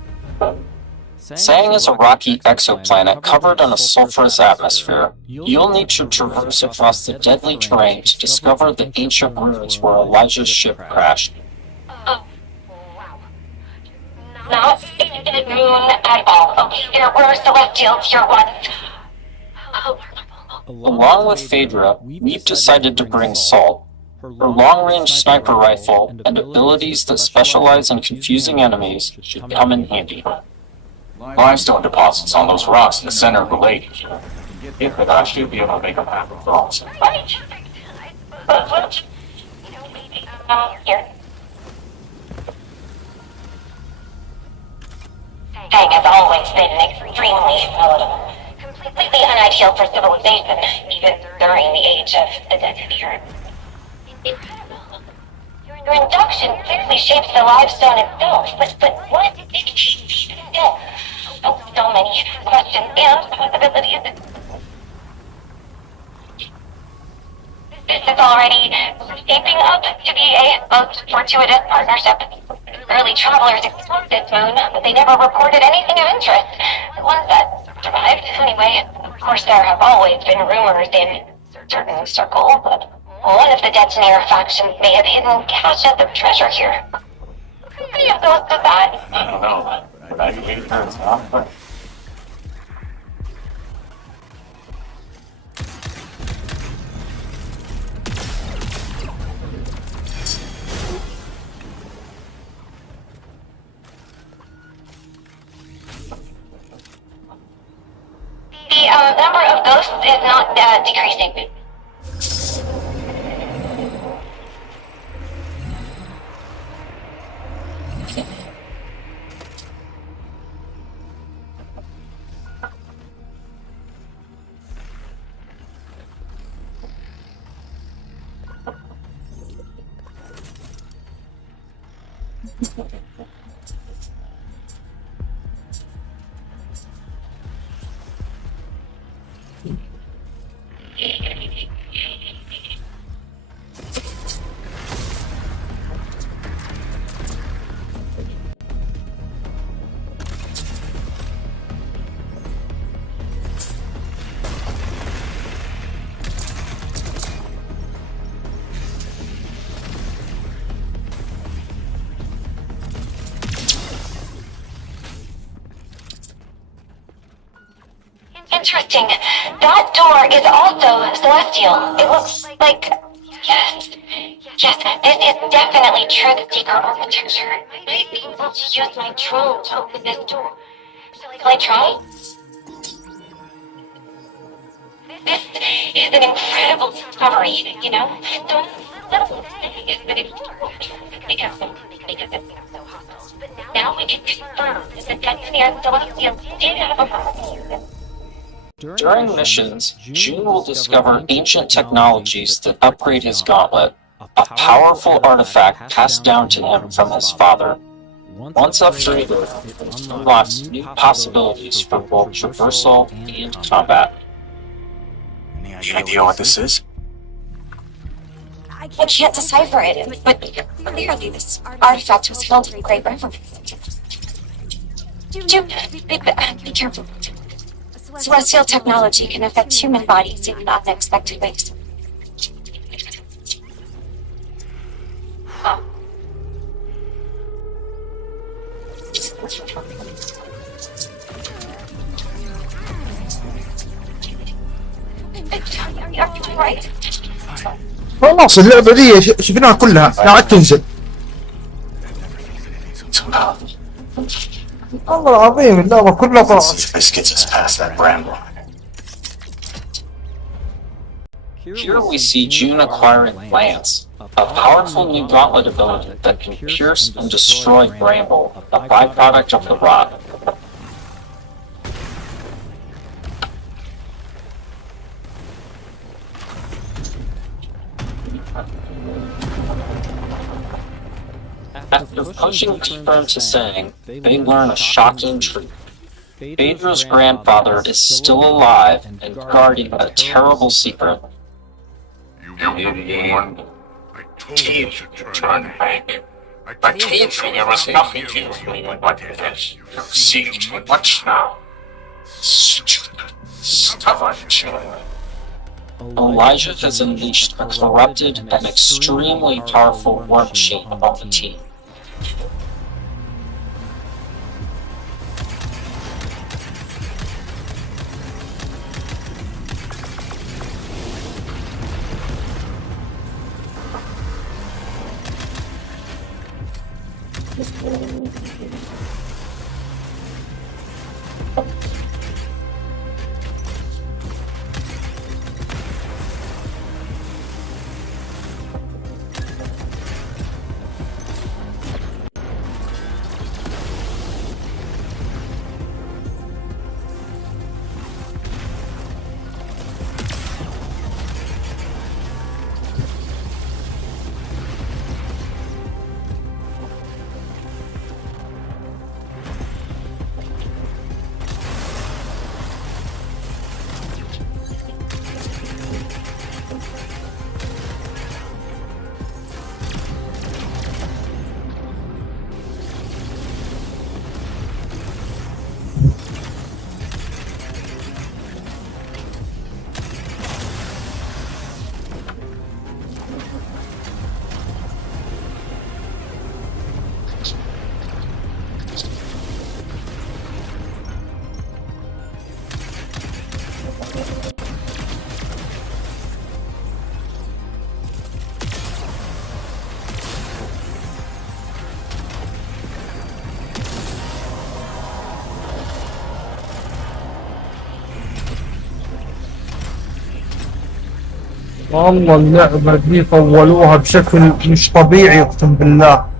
Sang is a rocky exoplanet covered in a sulfurous atmosphere. You'll need to traverse across the deadly terrain to discover the ancient ruins where Elijah's ship crashed. Oh, wow. Not a moon at all. Okay, there were celestials here once. Along with Phaedra, we've decided to bring Salt. Her long-range sniper rifle and abilities that specialize in confusing enemies should come in handy. Limestone deposits on those rocks in the center of the lake. If I should be able to make a map of those. Here. Sang has always been extremely completely unideal for civilization, even during the age of the Dead. Incredible. Your induction clearly shapes the limestone itself, but what did it change? Oh, so many questions and possibilities. This is already shaping up to be a most fortuitous partnership. Early travelers explored this moon, but they never reported anything of interest. The ones that survived, anyway. Of course, there have always been rumors in certain circles, but one of the Detonator factions may have hidden caches of treasure here. How many of those did that? I don't know, but I can turns off. The number of ghosts is not decreasing. Interesting. That door is also celestial. It looks like... Yes, this is definitely Truth Seeker architecture. I might be able to use my drone to open this door. Shall I try? This is an incredible discovery, you know? Those little things that explore. Because it's so hostile. But now we can confirm that the Detonator Celestial did have a problem. During missions, June will discover ancient technologies that upgrade his gauntlet. a powerful artifact passed down to him from his father. Once upgraded, it unlocks new possibilities for both traversal and combat. Any idea what this is? I can't decipher it, but clearly this artifact was held in great reverence. Be careful. Celestial technology can affect human bodies in unexpected ways. Right. خلاص اللعبة دي شفناها كلها لا عاد تنزل. والله العظيم اللعبة كلها خلاص. This gets us past that bramble. Here we see June acquiring Lance, a powerful new gauntlet ability that can pierce and destroy Bramble, a byproduct of the rot. After pushing Tifa into saying, they learn a shocking truth. Phaedra's grandfather is still alive and guarding a terrible secret. You warned. I told you to turn back. I told you there was nothing here for you but this. You've seen too much now. Stupid, stubborn child. Elijah has unleashed a corrupted and extremely powerful war machine on the team. والله اللعبة دي طولوها بشكل مش طبيعي اقسم بالله.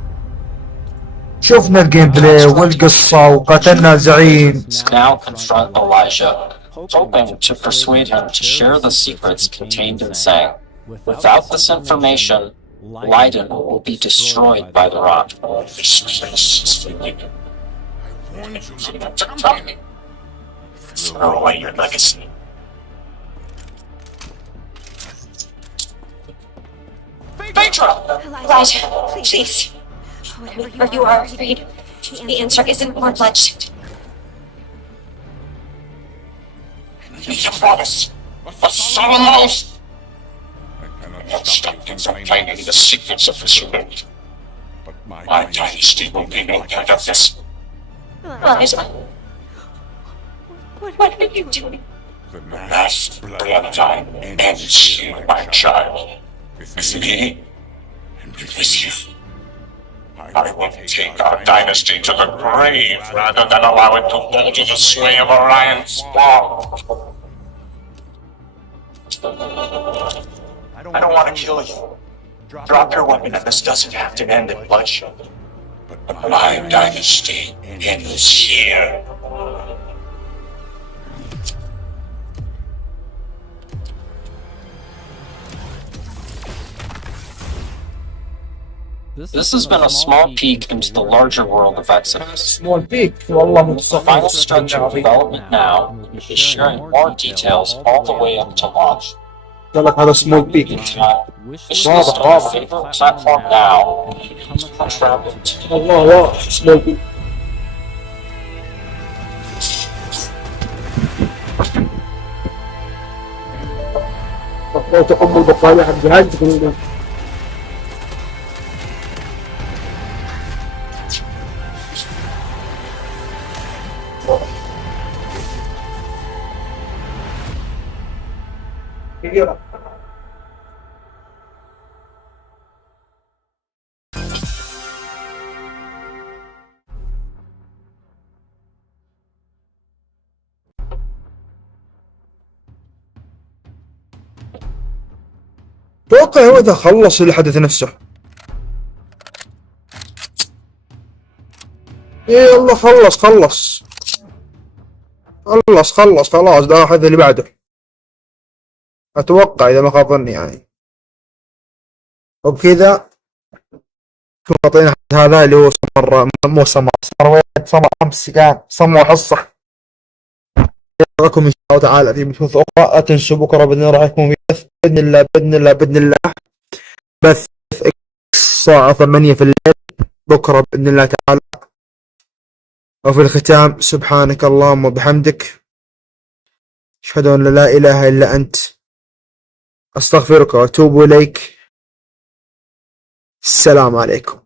شفنا الجيم بلاي والقصة وقتلنا زعيم. Now confront Elijah, hoping to persuade him to share the secrets contained in Sang. Without this information, Leiden will be destroyed by the rot. Throw away your legacy. Phaedra! Elijah, please. Whatever you are afraid, the answer isn't more bloodshed. It's a promise. A solemn oath. I cannot stop him from finding the secrets of this world. But my dynasty will be no part of this. Elijah, what are you doing? The last bloodline ends here, my child. With me and with you. I will take our dynasty to the grave rather than allow it to fall to the sway of Orion's spawn. I don't want to kill you. Drop your weapon and this doesn't have to end in bloodshed. But my dynasty ends here. This has been a small peek into the larger world of Exodus. سمول بيك والله The final structure of development now is sharing more details all the way up to launch. قال لك هذا سمول بيك. Meantime, wish list on your favorite platform now. Travel to الله واضح سمول بيك. لو تقوم البقالة حق جهاز تقولون توقع هو إذا خلص الحدث نفسه. إيه والله خلص خلاص ده هذا اللي بعده. أتوقع إذا ما خاب ظني يعني. وبكذا تعطينا هذا اللي هو مو سمر أمس كان سمر حصة. أراكم إن شاء الله تعالى في بثوث أخرى. لا تنسوا بكرة بإذن الله راح يكون في بث بإذن الله بث الساعة 8 في الليل بكرة بإذن الله تعالى. وفي الختام سبحانك اللهم وبحمدك أشهد أن لا إله إلا أنت أستغفرك وأتوب إليك. السلام عليكم.